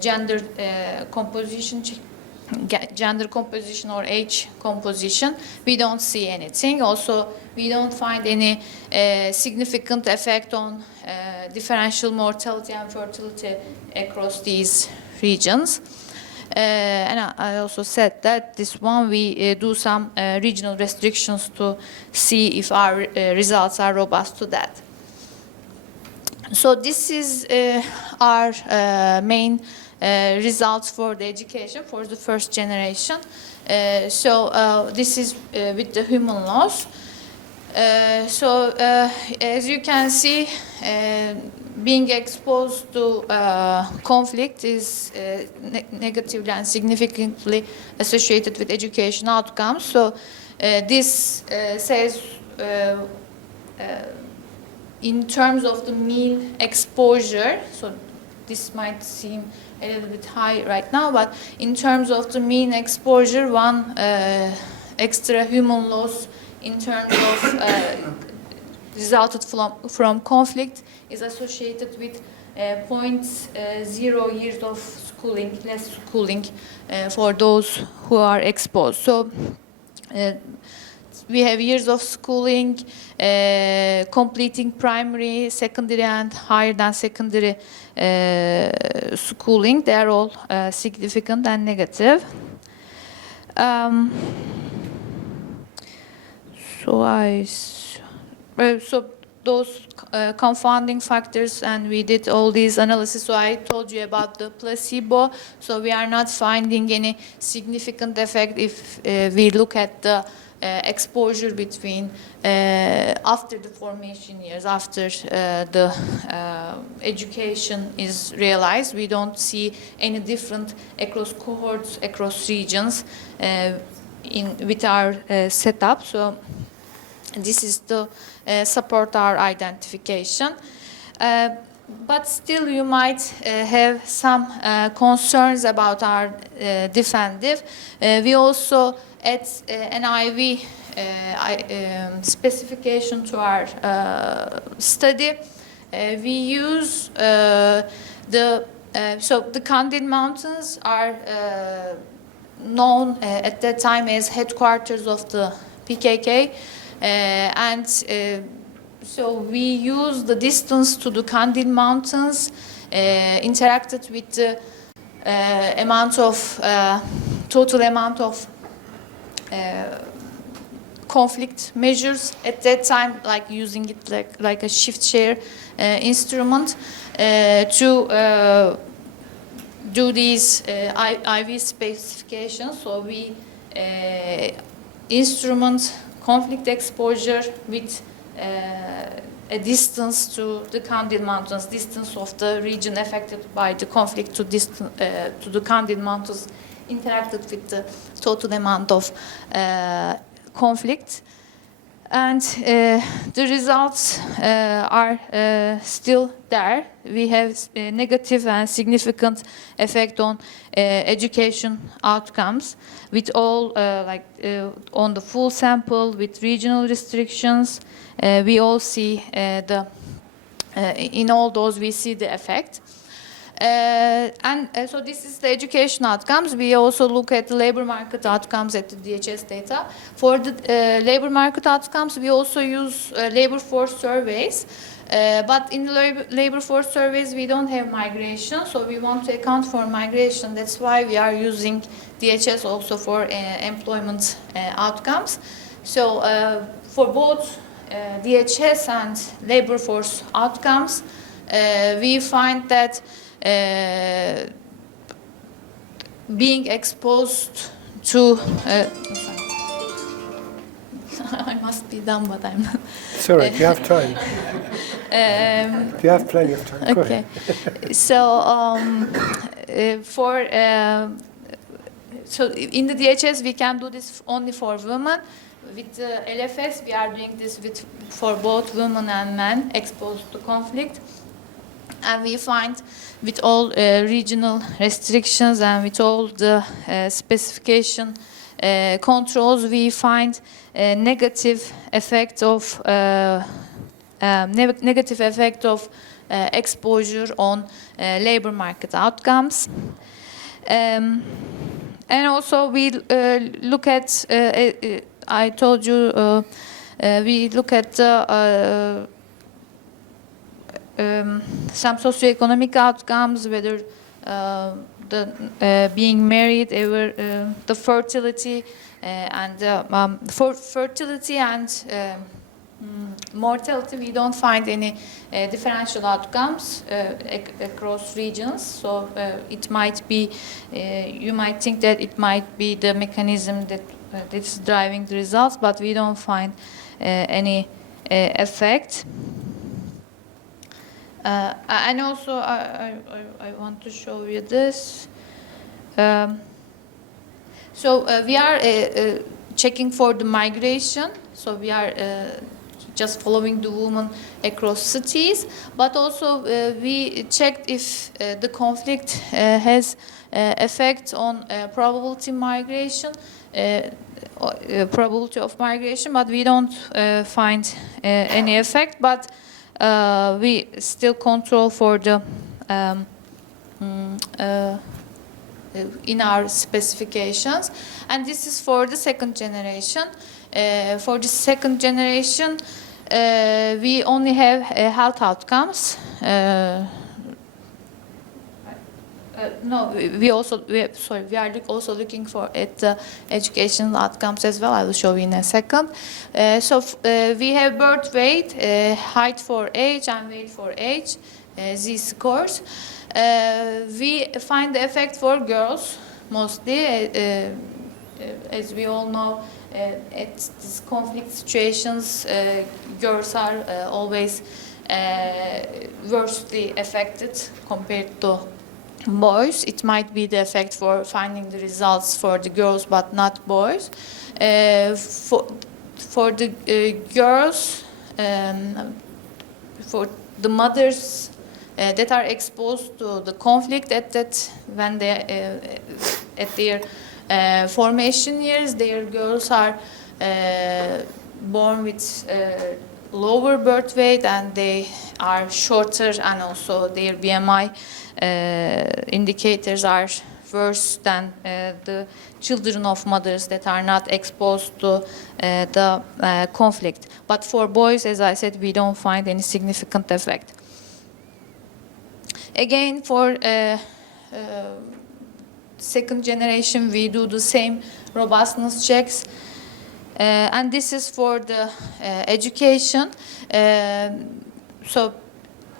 gender composition or age composition. We don't see anything. Also, we don't find any significant effect on differential mortality and fertility across these regions. And I also said that this one we do some regional restrictions to see if our results are robust to that. So this is our main results for the education for the first generation. This is with the human loss. As you can see, being exposed to conflict is negatively and significantly associated with education outcomes. So this says in terms of the mean exposure, so this might seem a little bit high right now, but in terms of the mean exposure, one extra human loss in terms of resulted from conflict is associated with 0.0 years of schooling, less schooling for those who are exposed. So we have years of schooling, completing primary, secondary, and higher than secondary schooling. They are all significant and negative. So those confounding factors, and we did all these analysis. So I told you about the placebo. So we are not finding any significant effect if we look at the exposure between after the formation years, after the education is realized. We don't see any different across cohorts, across regions with our setup. So this is to support our identification. But still you might have some concerns about our defensive. We also add an IV specification to our study. We use so the Kandil Mountains are known at that time as headquarters of the PKK. So we use the distance to the Kandil Mountains, interacted with the amount of total amount of conflict measures at that time, like using it like a shift share instrument to do these IV specifications. So we instrument conflict exposure with a distance to the Kandil Mountains, distance of the region affected by the conflict to the Kandil Mountains, interacted with the total amount of conflict. And the results are still there. We have a negative and significant effect on education outcomes with all on the full sample with regional restrictions. We all see in all those we see the effect. So this is the education outcomes. We also look at the labor market outcomes at the DHS data. For the labor market outcomes, we also use labor force surveys. But in the labor force surveys, we don't have migration, so we want to account for migration. That's why we are using DHS also for employment outcomes. So for both DHS and labor force outcomes, we find that being exposed to I must be done, but I'm not. It's all right, you have time. You have plenty of time. Go Okay. ahead. So so in the DHS we can do this only for women. with the LFS, we are doing this for both women and men exposed to conflict. And we find with all regional restrictions and with all the specification controls, we find a negative effect of exposure on labor market outcomes. And also we look at, I told you, we look at some socioeconomic outcomes, whether being married, the fertility, and fertility and mortality. We don't find any differential outcomes across regions. So it might be, you might think that it might be the mechanism that's driving the results, but we don't find any effect. And also, I want to show you this. So we are checking for the migration. So we are just following the women across cities. But also we checked if the conflict has effect on probability migration, probability of migration. But we don't find any effect. But we still control for the in our specifications, and this is for the second generation. For the second generation, we only have health outcomes. No, we are also looking at the educational outcomes as well. I will show you in a second. We have birth weight, height for age, and weight for age, Z-scores. We find the effect for girls mostly. As we all know, at these conflict situations, girls are always worstly affected compared to boys. It might be the effect for finding the results for the girls, but not boys. For the girls, for the mothers that are exposed to the conflict at their formation years, their girls are born with lower birth weight, and they are shorter, and also their BMI indicators are worse than the children of mothers that are not exposed to the conflict. But for boys, as I said, we don't find any significant effect. Again, for second generation, we do the same robustness checks. And this is for the education. So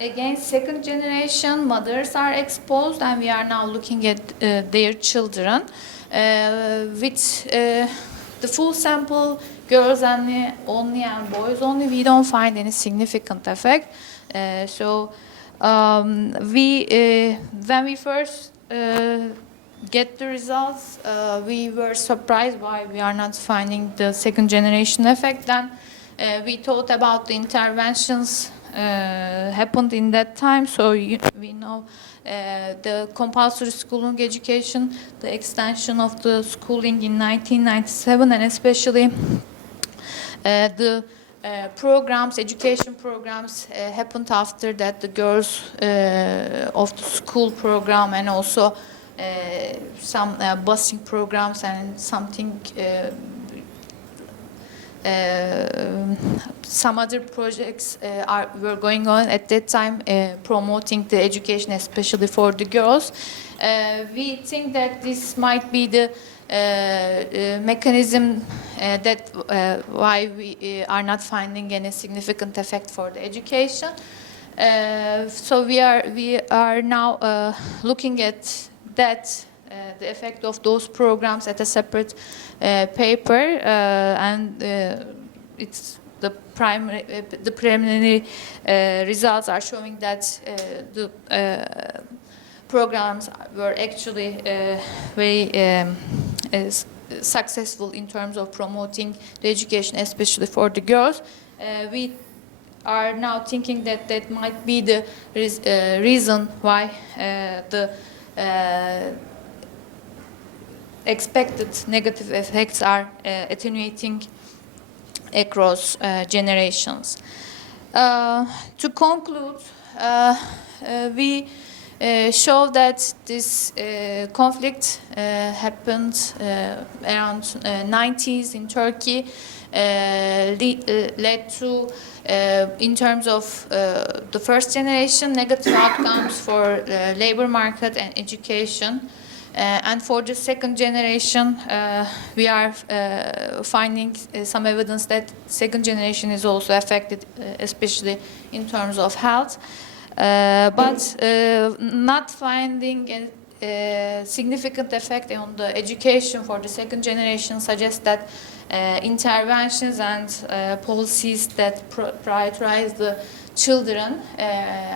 again, second generation mothers are exposed, and we are now looking at their children. With the full sample, girls only and boys only, we don't find any significant effect. When we first get the results, we were surprised why we are not finding the second generation effect. Then we thought about the interventions happened in that time. So we know the compulsory schooling education, the extension of the schooling in 1997, and especially the programs, education programs happened after that, the girls of the school program, and also some busing programs and some other projects were going on at that time, promoting the education, especially for the girls. We think that this might be the mechanism that why we are not finding any significant effect for the education. So we are now looking at that, the effect of those programs at a separate paper, and it's the preliminary results are showing that the programs were actually very successful in terms of promoting the education, especially for the girls. We are now thinking that that might be the reason why the expected negative effects are attenuating across generations. To conclude, we show that this conflict happened around 90s in Turkey, led to, in terms of the first generation, negative outcomes for labor market and education. And for the second generation, we are finding some evidence that second generation is also affected, especially in terms of health. But not finding a significant effect on the education for the second generation suggests that interventions and policies that prioritize the children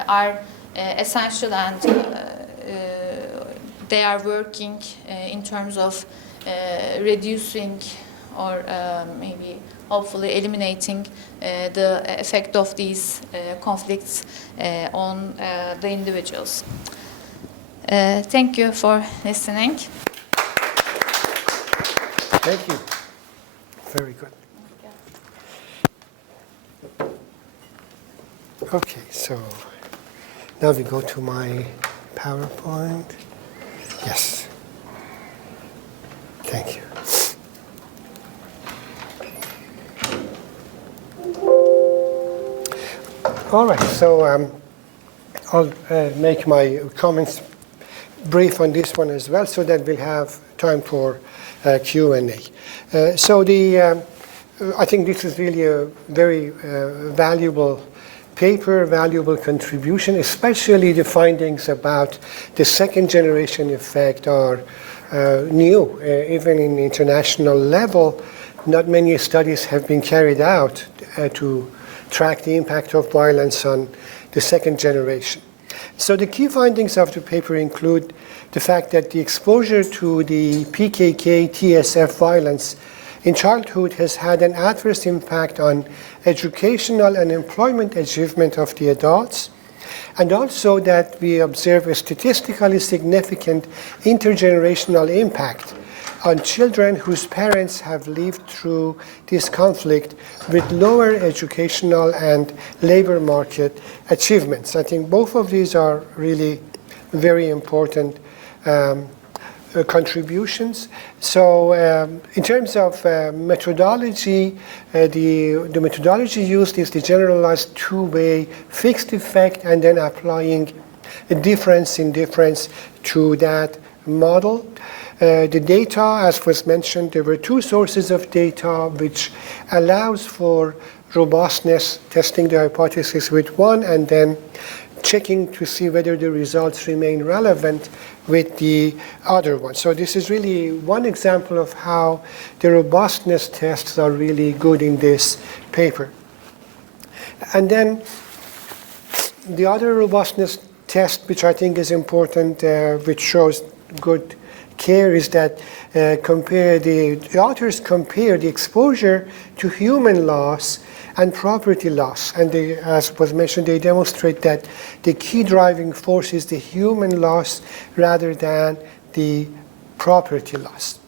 are essential, and they are working in terms of reducing or maybe hopefully eliminating the effect of these conflicts on the individuals. Thank you for listening. Thank you. Very good. Okay, so now we go to my PowerPoint. Yes. Thank you. All right, so I'll make my comments brief on this one as well, so that we'll have time for Q&A. I think this is really a very valuable paper, valuable contribution, especially the findings about the second generation effect are new, even in international level. Not many studies have been carried out to track the impact of violence on the second generation. So the key findings of the paper include the fact that the exposure to the PKK TSF violence in childhood has had an adverse impact on educational and employment achievement of the adults, and also that we observe a statistically significant intergenerational impact on children whose parents have lived through this conflict with lower educational and labor market achievements. I think both of these are really very important contributions. So in terms of methodology, the methodology used is the generalized two-way fixed effect, and then applying a difference in difference to that model. The data, as was mentioned, there were two sources of data which allows for robustness, testing the hypothesis with one and then checking to see whether the results remain relevant with the other one. So this is really one example of how the robustness tests are really good in this paper. And then the other robustness test, which I think is important, which shows good care, is that the authors compare the exposure to human loss and property loss. And they, as was mentioned, they demonstrate that the key driving force is the human loss rather than the property loss.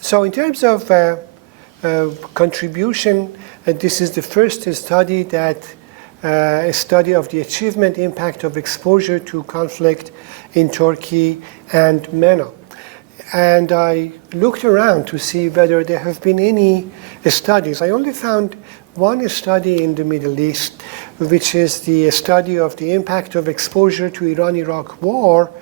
So in terms of contribution, this is the first study that a study of the achievement impact of exposure to conflict in Turkey and MENA. And I looked around to see whether there have been any studies. I only found one study in the Middle East, which is the study of the impact of exposure to Iran-Iraq war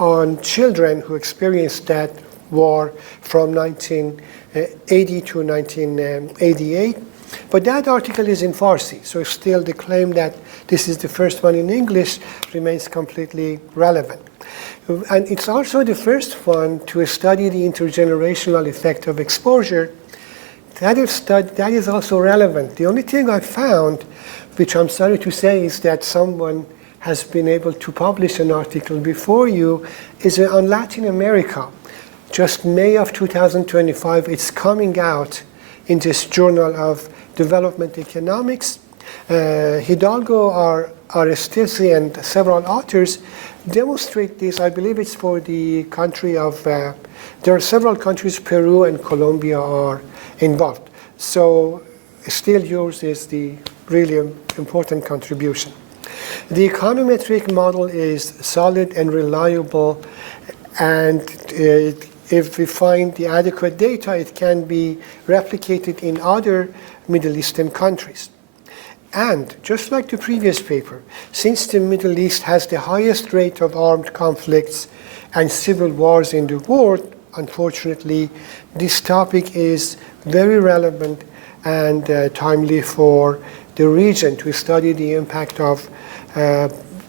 on children who experienced that war from 1980 to 1988. But that article is in Farsi, so still the claim that this is the first one in English remains completely relevant. And it's also the first one to study the intergenerational effect of exposure. That is also relevant. The only thing I found, which I'm sorry to say, is that someone has been able to publish an article before you, is on Latin America. just May of 2025, it's coming out in this Journal of Development Economics. Hidalgo, Aristizzi, and several authors demonstrate this. I believe it's for the country of, there are several countries, Peru and Colombia are involved. So still yours is the really important contribution. The econometric model is solid and reliable, and if we find the adequate data, it can be replicated in other Middle Eastern countries. And just like the previous paper, since the Middle East has the highest rate of armed conflicts and civil wars in the world, unfortunately, this topic is very relevant and timely for the region to study the impact of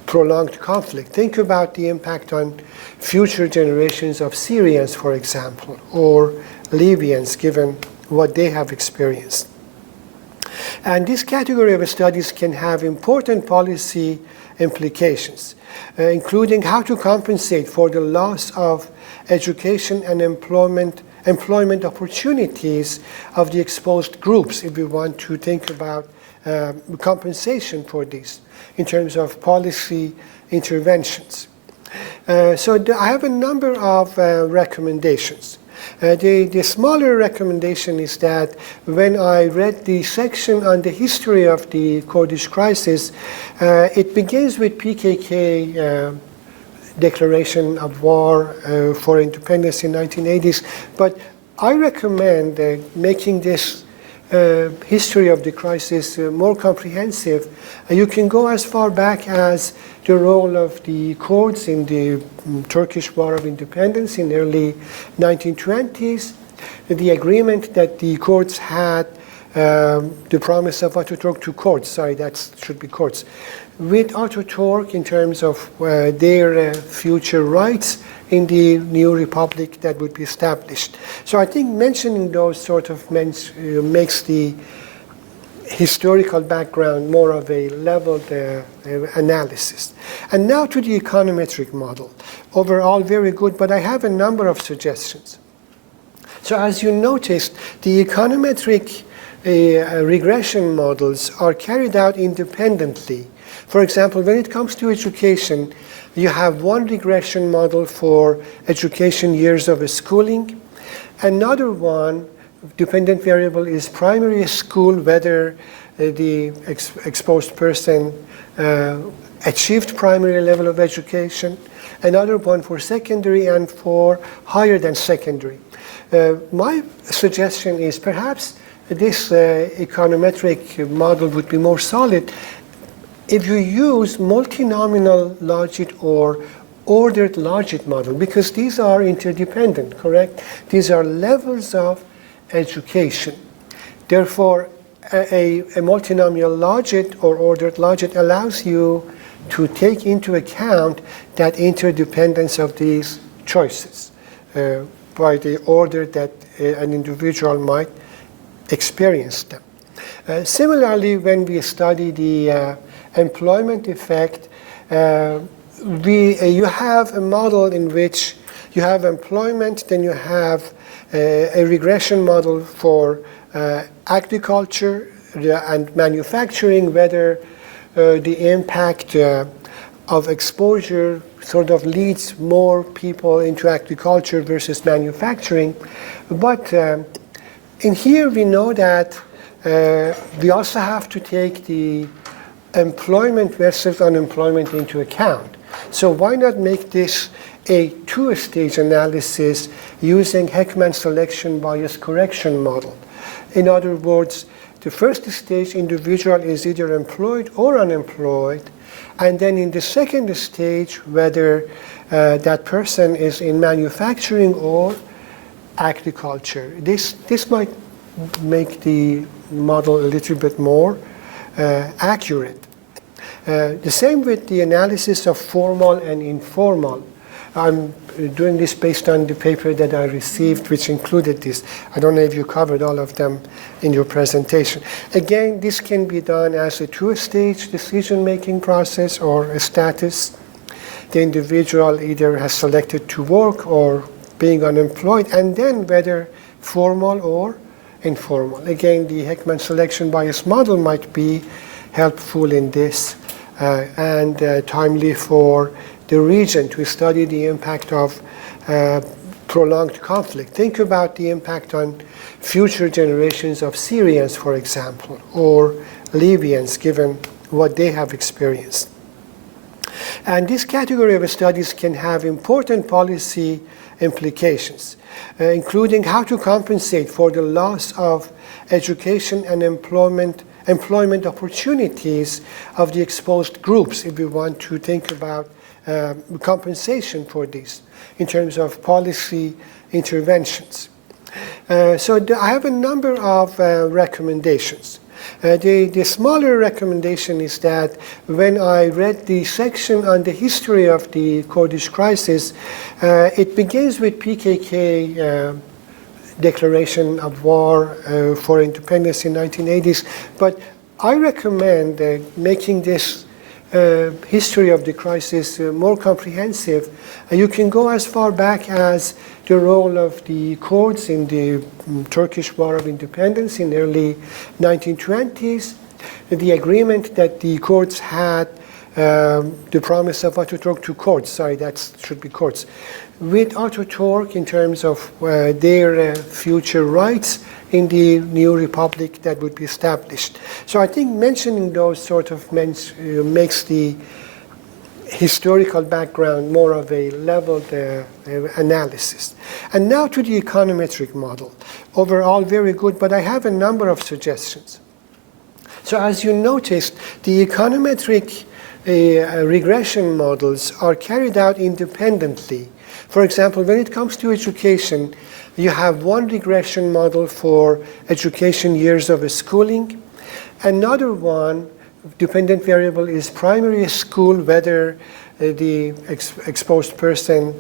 prolonged conflict. Think about the impact on future generations of Syrians, for example, or Libyans, given what they have experienced. And this category of studies can have important policy implications, including how to compensate for the loss of education and employment opportunities of the exposed groups, if we want to think about compensation for this in terms of policy interventions. So I have a number of recommendations. The smaller recommendation is that when I read the section on the history of the Kurdish crisis, it begins with PKK declaration of war for independence in 1980s, but I recommend making this history of the crisis more comprehensive. You can go as far back as the role of the Kurds in the Turkish War of Independence in the early 1920s, the agreement that the Kurds had, the promise of Ataturk to Kurds, sorry, that should be Kurds, with Ataturk in terms of their future rights in the new republic that would be established. So I think mentioning those sort of makes the historical background more of a leveled analysis. And now to the econometric model. Overall, very good, but I have a number of suggestions. So as you noticed, the econometric regression models are carried out independently. For example, when it comes to education, you have one regression model for education years of schooling. Another one, dependent variable, is primary school, whether the exposed person achieved primary level of education. Another one for secondary and for higher than secondary. My suggestion is perhaps this econometric model would be more solid if you use multinomial logit or ordered logit model, because these are interdependent, correct? These are levels of education. Therefore, a multinomial logit or ordered logit allows you to take into account that interdependence of these choices by the order that an individual might experience them. Similarly, when we study the employment effect, you have a model in which you have employment, then you have a regression model for agriculture and manufacturing, whether the impact of exposure sort of leads more people into agriculture versus manufacturing. But in here we know that we also have to take the employment versus unemployment into account. So why not make this a two-stage analysis using Heckman selection bias correction model? In other words, the first stage, individual is either employed or unemployed, and then in the second stage, whether that person is in manufacturing or agriculture. This might make the model a little bit more accurate. The same with the analysis of formal and informal. I'm doing this based on the paper that I received, which included this. I don't know if you covered all of them in your presentation. Again, this can be done as a two-stage decision-making process or a status. The individual either has selected to work or being unemployed, and then whether formal or informal. Again, the Heckman selection bias model might be helpful in this and timely for the region to study the impact of prolonged conflict. Think about the impact on future generations of Syrians, for example, or Libyans, given what they have experienced. And this category of studies can have important policy implications, including how to compensate for the loss of education and employment opportunities of the exposed groups, if we want to think about compensation for this in terms of policy interventions. So I have a number of recommendations. The smaller recommendation is that when I read the section on the history of the Kurdish crisis, it begins with PKK declaration of war for independence in 1980s. But I recommend making this history of the crisis more comprehensive. You can go as far back as the role of the Kurds in the Turkish War of Independence in the early 1920s, the agreement that the Kurds had, the promise of Ataturk to Kurds, sorry, that should be Kurds, with Ataturk in terms of their future rights in the new republic that would be established. So I think mentioning those sort of makes the historical background more of a leveled analysis. And now to the econometric model. Overall very good, but I have a number of suggestions. So as you noticed, the econometric regression models are carried out independently. For example, when it comes to education, you have one regression model for education years of schooling. Another one, dependent variable, is primary school, whether the exposed person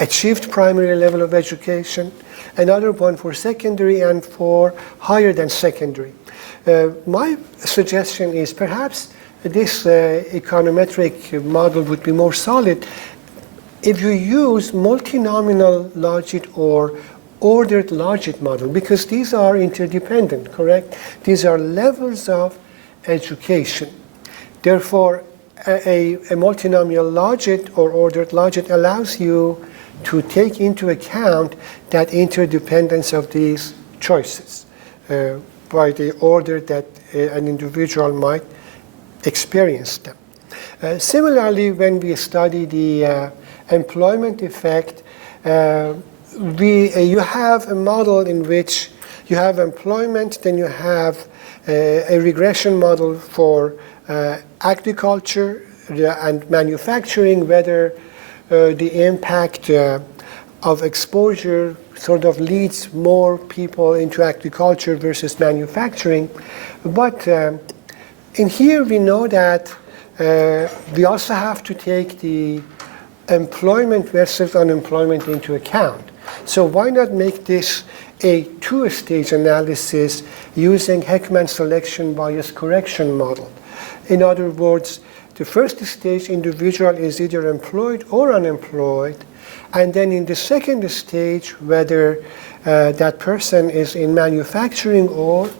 achieved primary level of education. Another one for secondary and for higher than secondary. My suggestion is perhaps this econometric model would be more solid if you use multinomial logit or ordered logit model, because these are interdependent, correct? These are levels of education. Therefore, a multinomial logit or ordered logit allows you to take into account that interdependence of these choices by the order that an individual might experience them. Similarly, when we study the employment effect, you have a model in which you have employment, then you have a regression model for agriculture and manufacturing, whether the impact of exposure sort of leads more people into agriculture versus manufacturing. But in here we know that we also have to take the employment versus unemployment into account. So why not make this a two-stage analysis using Heckman selection bias correction model? In other words, the first stage, individual is either employed or unemployed, and then in the second stage, whether that person is in manufacturing or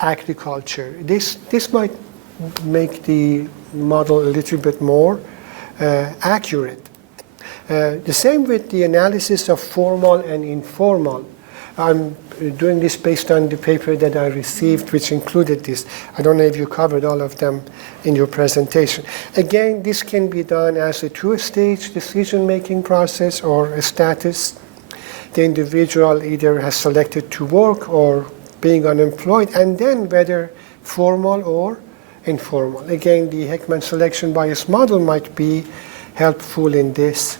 agriculture. This might make the model a little bit more accurate. The same with the analysis of formal and informal. I'm doing this based on the paper that I received, which included this. I don't know if you covered all of them in your presentation. Again, this can be done as a two-stage decision-making process or a status. The individual either has selected to work or being unemployed, and then whether formal or informal. Again, the Heckman selection bias model might be helpful in this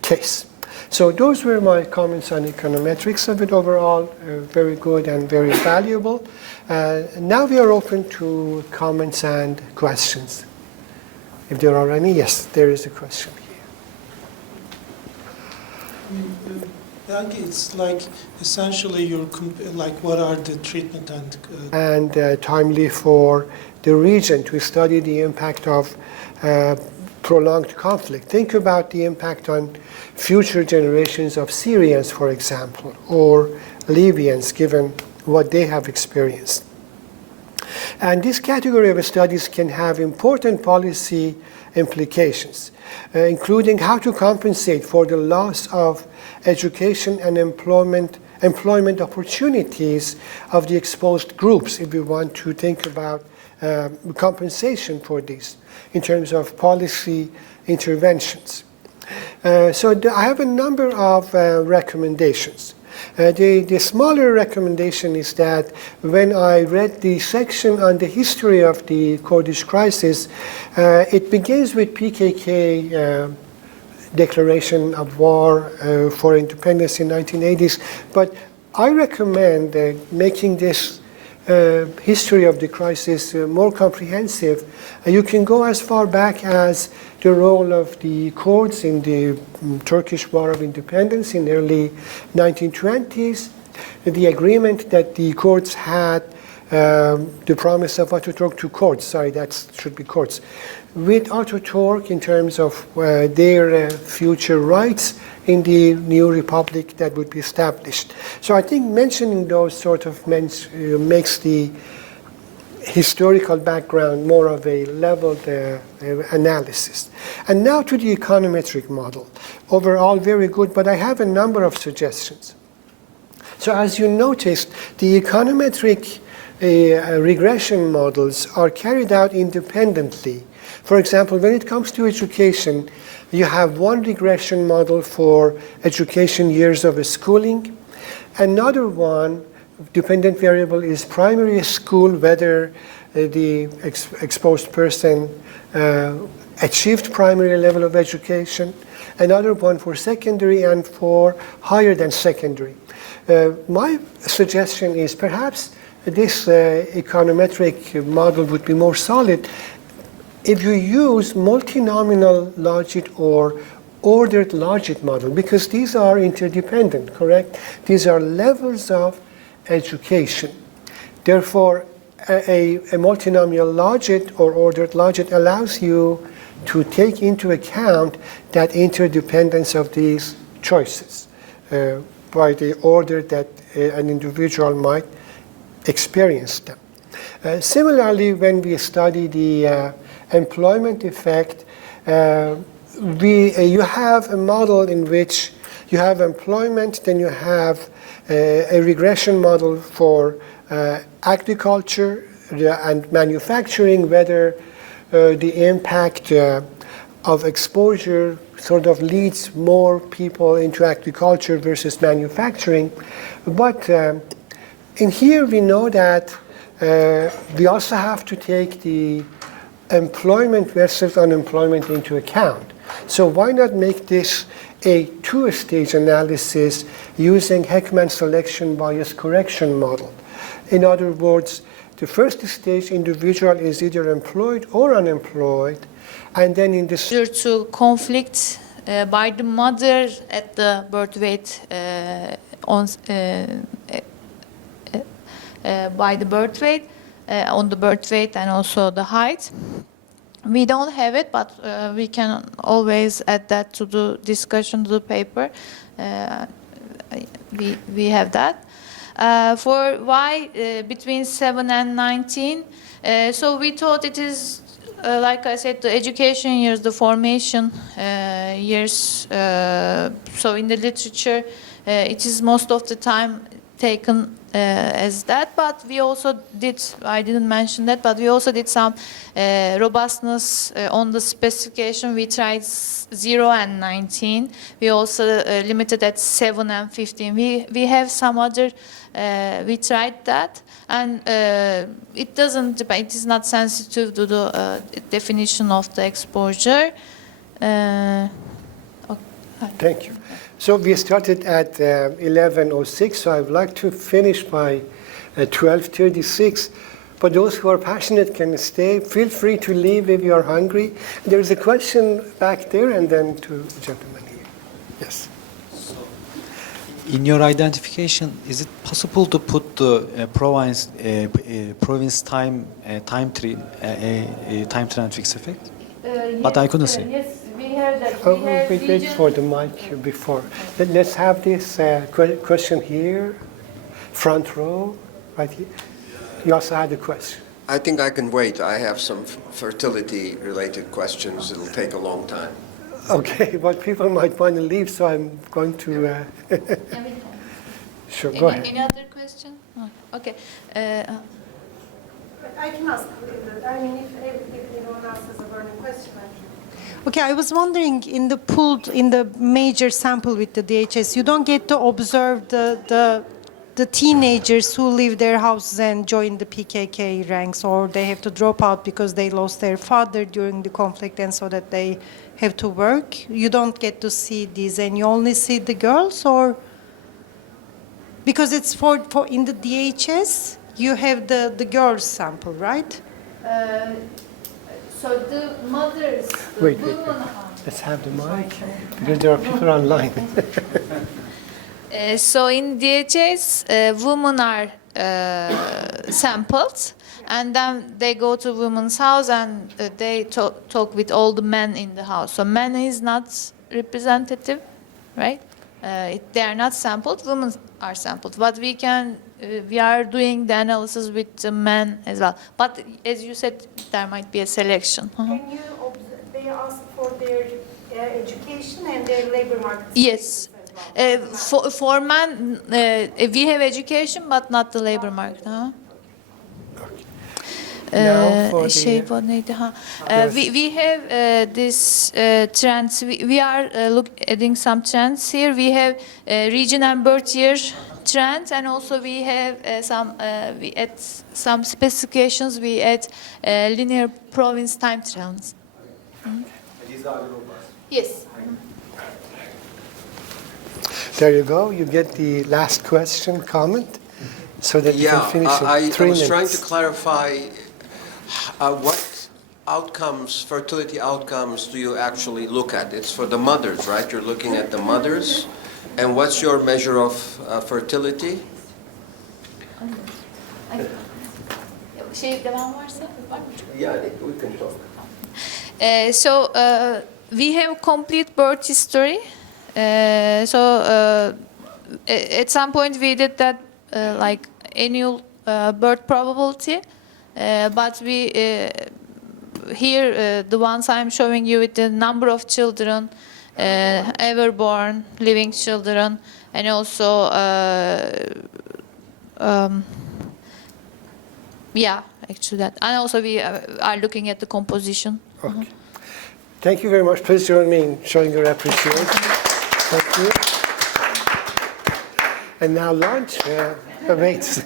case. So those were my comments on econometrics of it. Overall, very good and very valuable. Now we are open to comments and questions. If there are any, yes, there is a question here. Belgi, it's like essentially you're like what are the treatment and timely for the region to study the impact of prolonged conflict. Think about the impact on future generations of Syrians, for example, or Libyans, given what they have experienced. And this category of studies can have important policy implications, including how to compensate for the loss of education and employment opportunities of the exposed groups, if we want to think about compensation for this in terms of policy interventions. So I have a number of recommendations. The smaller recommendation is that when I read the section on the history of the Kurdish crisis, it begins with PKK declaration of war for independence in 1980s, but I recommend making this history of the crisis more comprehensive. You can go as far back as the role of the Kurds in the Turkish War of Independence in early 1920s, the agreement that the Kurds had, the promise of Ataturk to Kurds, sorry, that should be Kurds, with Ataturk in terms of their future rights in the new republic that would be established. So I think mentioning those sort of makes the historical background more of a leveled analysis. And now to the econometric model. Overall very good, but I have a number of suggestions. So as you noticed, the econometric regression models are carried out independently. For example, when it comes to education, you have one regression model for education years of schooling. Another one, dependent variable, is primary school, whether the exposed person achieved primary level of education. Another one for secondary and for higher than secondary. My suggestion is perhaps this econometric model would be more solid if you use multinomial logit or ordered logit model, because these are interdependent, correct? These are levels of education. Therefore, a multinomial logit or ordered logit allows you to take into account that interdependence of these choices by the order that an individual might experience them. Similarly, when we study the employment effect, you have a model in which you have employment, then you have a regression model for agriculture and manufacturing, whether the impact of exposure sort of leads more people into agriculture versus manufacturing. But in here we know that we also have to take the employment versus unemployment into account. So why not make this a two-stage analysis using Heckman selection bias correction model? In other words, the first stage individual is either employed or unemployed, and then in this Due to conflict by the mother at the birth weight by the birth weight, on the birth weight and also the height. We don't have it, but we can always add that to the discussion, to the paper. We have that. For why between 7 and 19, so we thought it is, like I said, the education years, the formation years. So in the literature, it is most of the time taken as that, but we also did, I didn't mention that, but we also did some robustness on the specification. We tried 0 and 19. We also limited at 7 and 15. We have some other, we tried that, and it doesn't, it is not sensitive to the definition of the exposure. Thank you. So we started at 11:06, so I would like to finish by 12:36. But those who are passionate can stay. Feel free to leave if you are hungry. There is a question back there, and then to the gentleman here. Yes. So, in your identification, is it possible to put the province time trend fixed effect? But I couldn't see. Yes, we have that. Oh, wait for the mic before. Let's have this question here, front row, right here. You also had a question. I think I can wait. I have some fertility-related questions. It'll take a long time. Okay, but people might want to leave, so I'm going to. Sure, go ahead. Any other question? No. Okay. I can ask. I mean, if anyone else has a burning question, I can. Okay, I was wondering, in the major sample with the DHS, you don't get to observe the teenagers who leave their houses and join the PKK ranks, or they have to drop out because they lost their father during the conflict, and so that they have to work. You don't get to see these, and you only see the girls, or because it's for in the DHS. You have the girls sample, right? So the mothers, the Wait. women Let's have the mic, because there are people online. So in DHS, women are sampled, and then they go to women's house and they talk with all the men in the house. So men is not representative, right? They are not sampled. Women are sampled. But we are doing the analysis with the men as well. But as you said, there might be a selection. Can you observe, they ask for their education and their labor market? Yes. For men, we have education, but not the labor market. Now for the- We have this trends. We are adding some trends here. We have region and birth year trends, and also we have we add some specifications. We add linear province time trends. These are robust. Yes. There you go. You get the last question, comment, so that you Yeah, can finish in I 3 was minutes. trying to clarify what outcomes, fertility outcomes, do you actually look at? It's for the mothers, right? You're looking at the mothers. And what's your measure of fertility? Devam varsa var mı? Yeah, we can talk. So we have complete birth history. At some point we did that like annual birth probability, but we here the ones I'm showing you with the number of children ever born, living children, and also yeah, actually that, and also we are looking at the composition. Okay. Thank you very much. Please join me in showing your appreciation. Thank you. And now lunch awaits.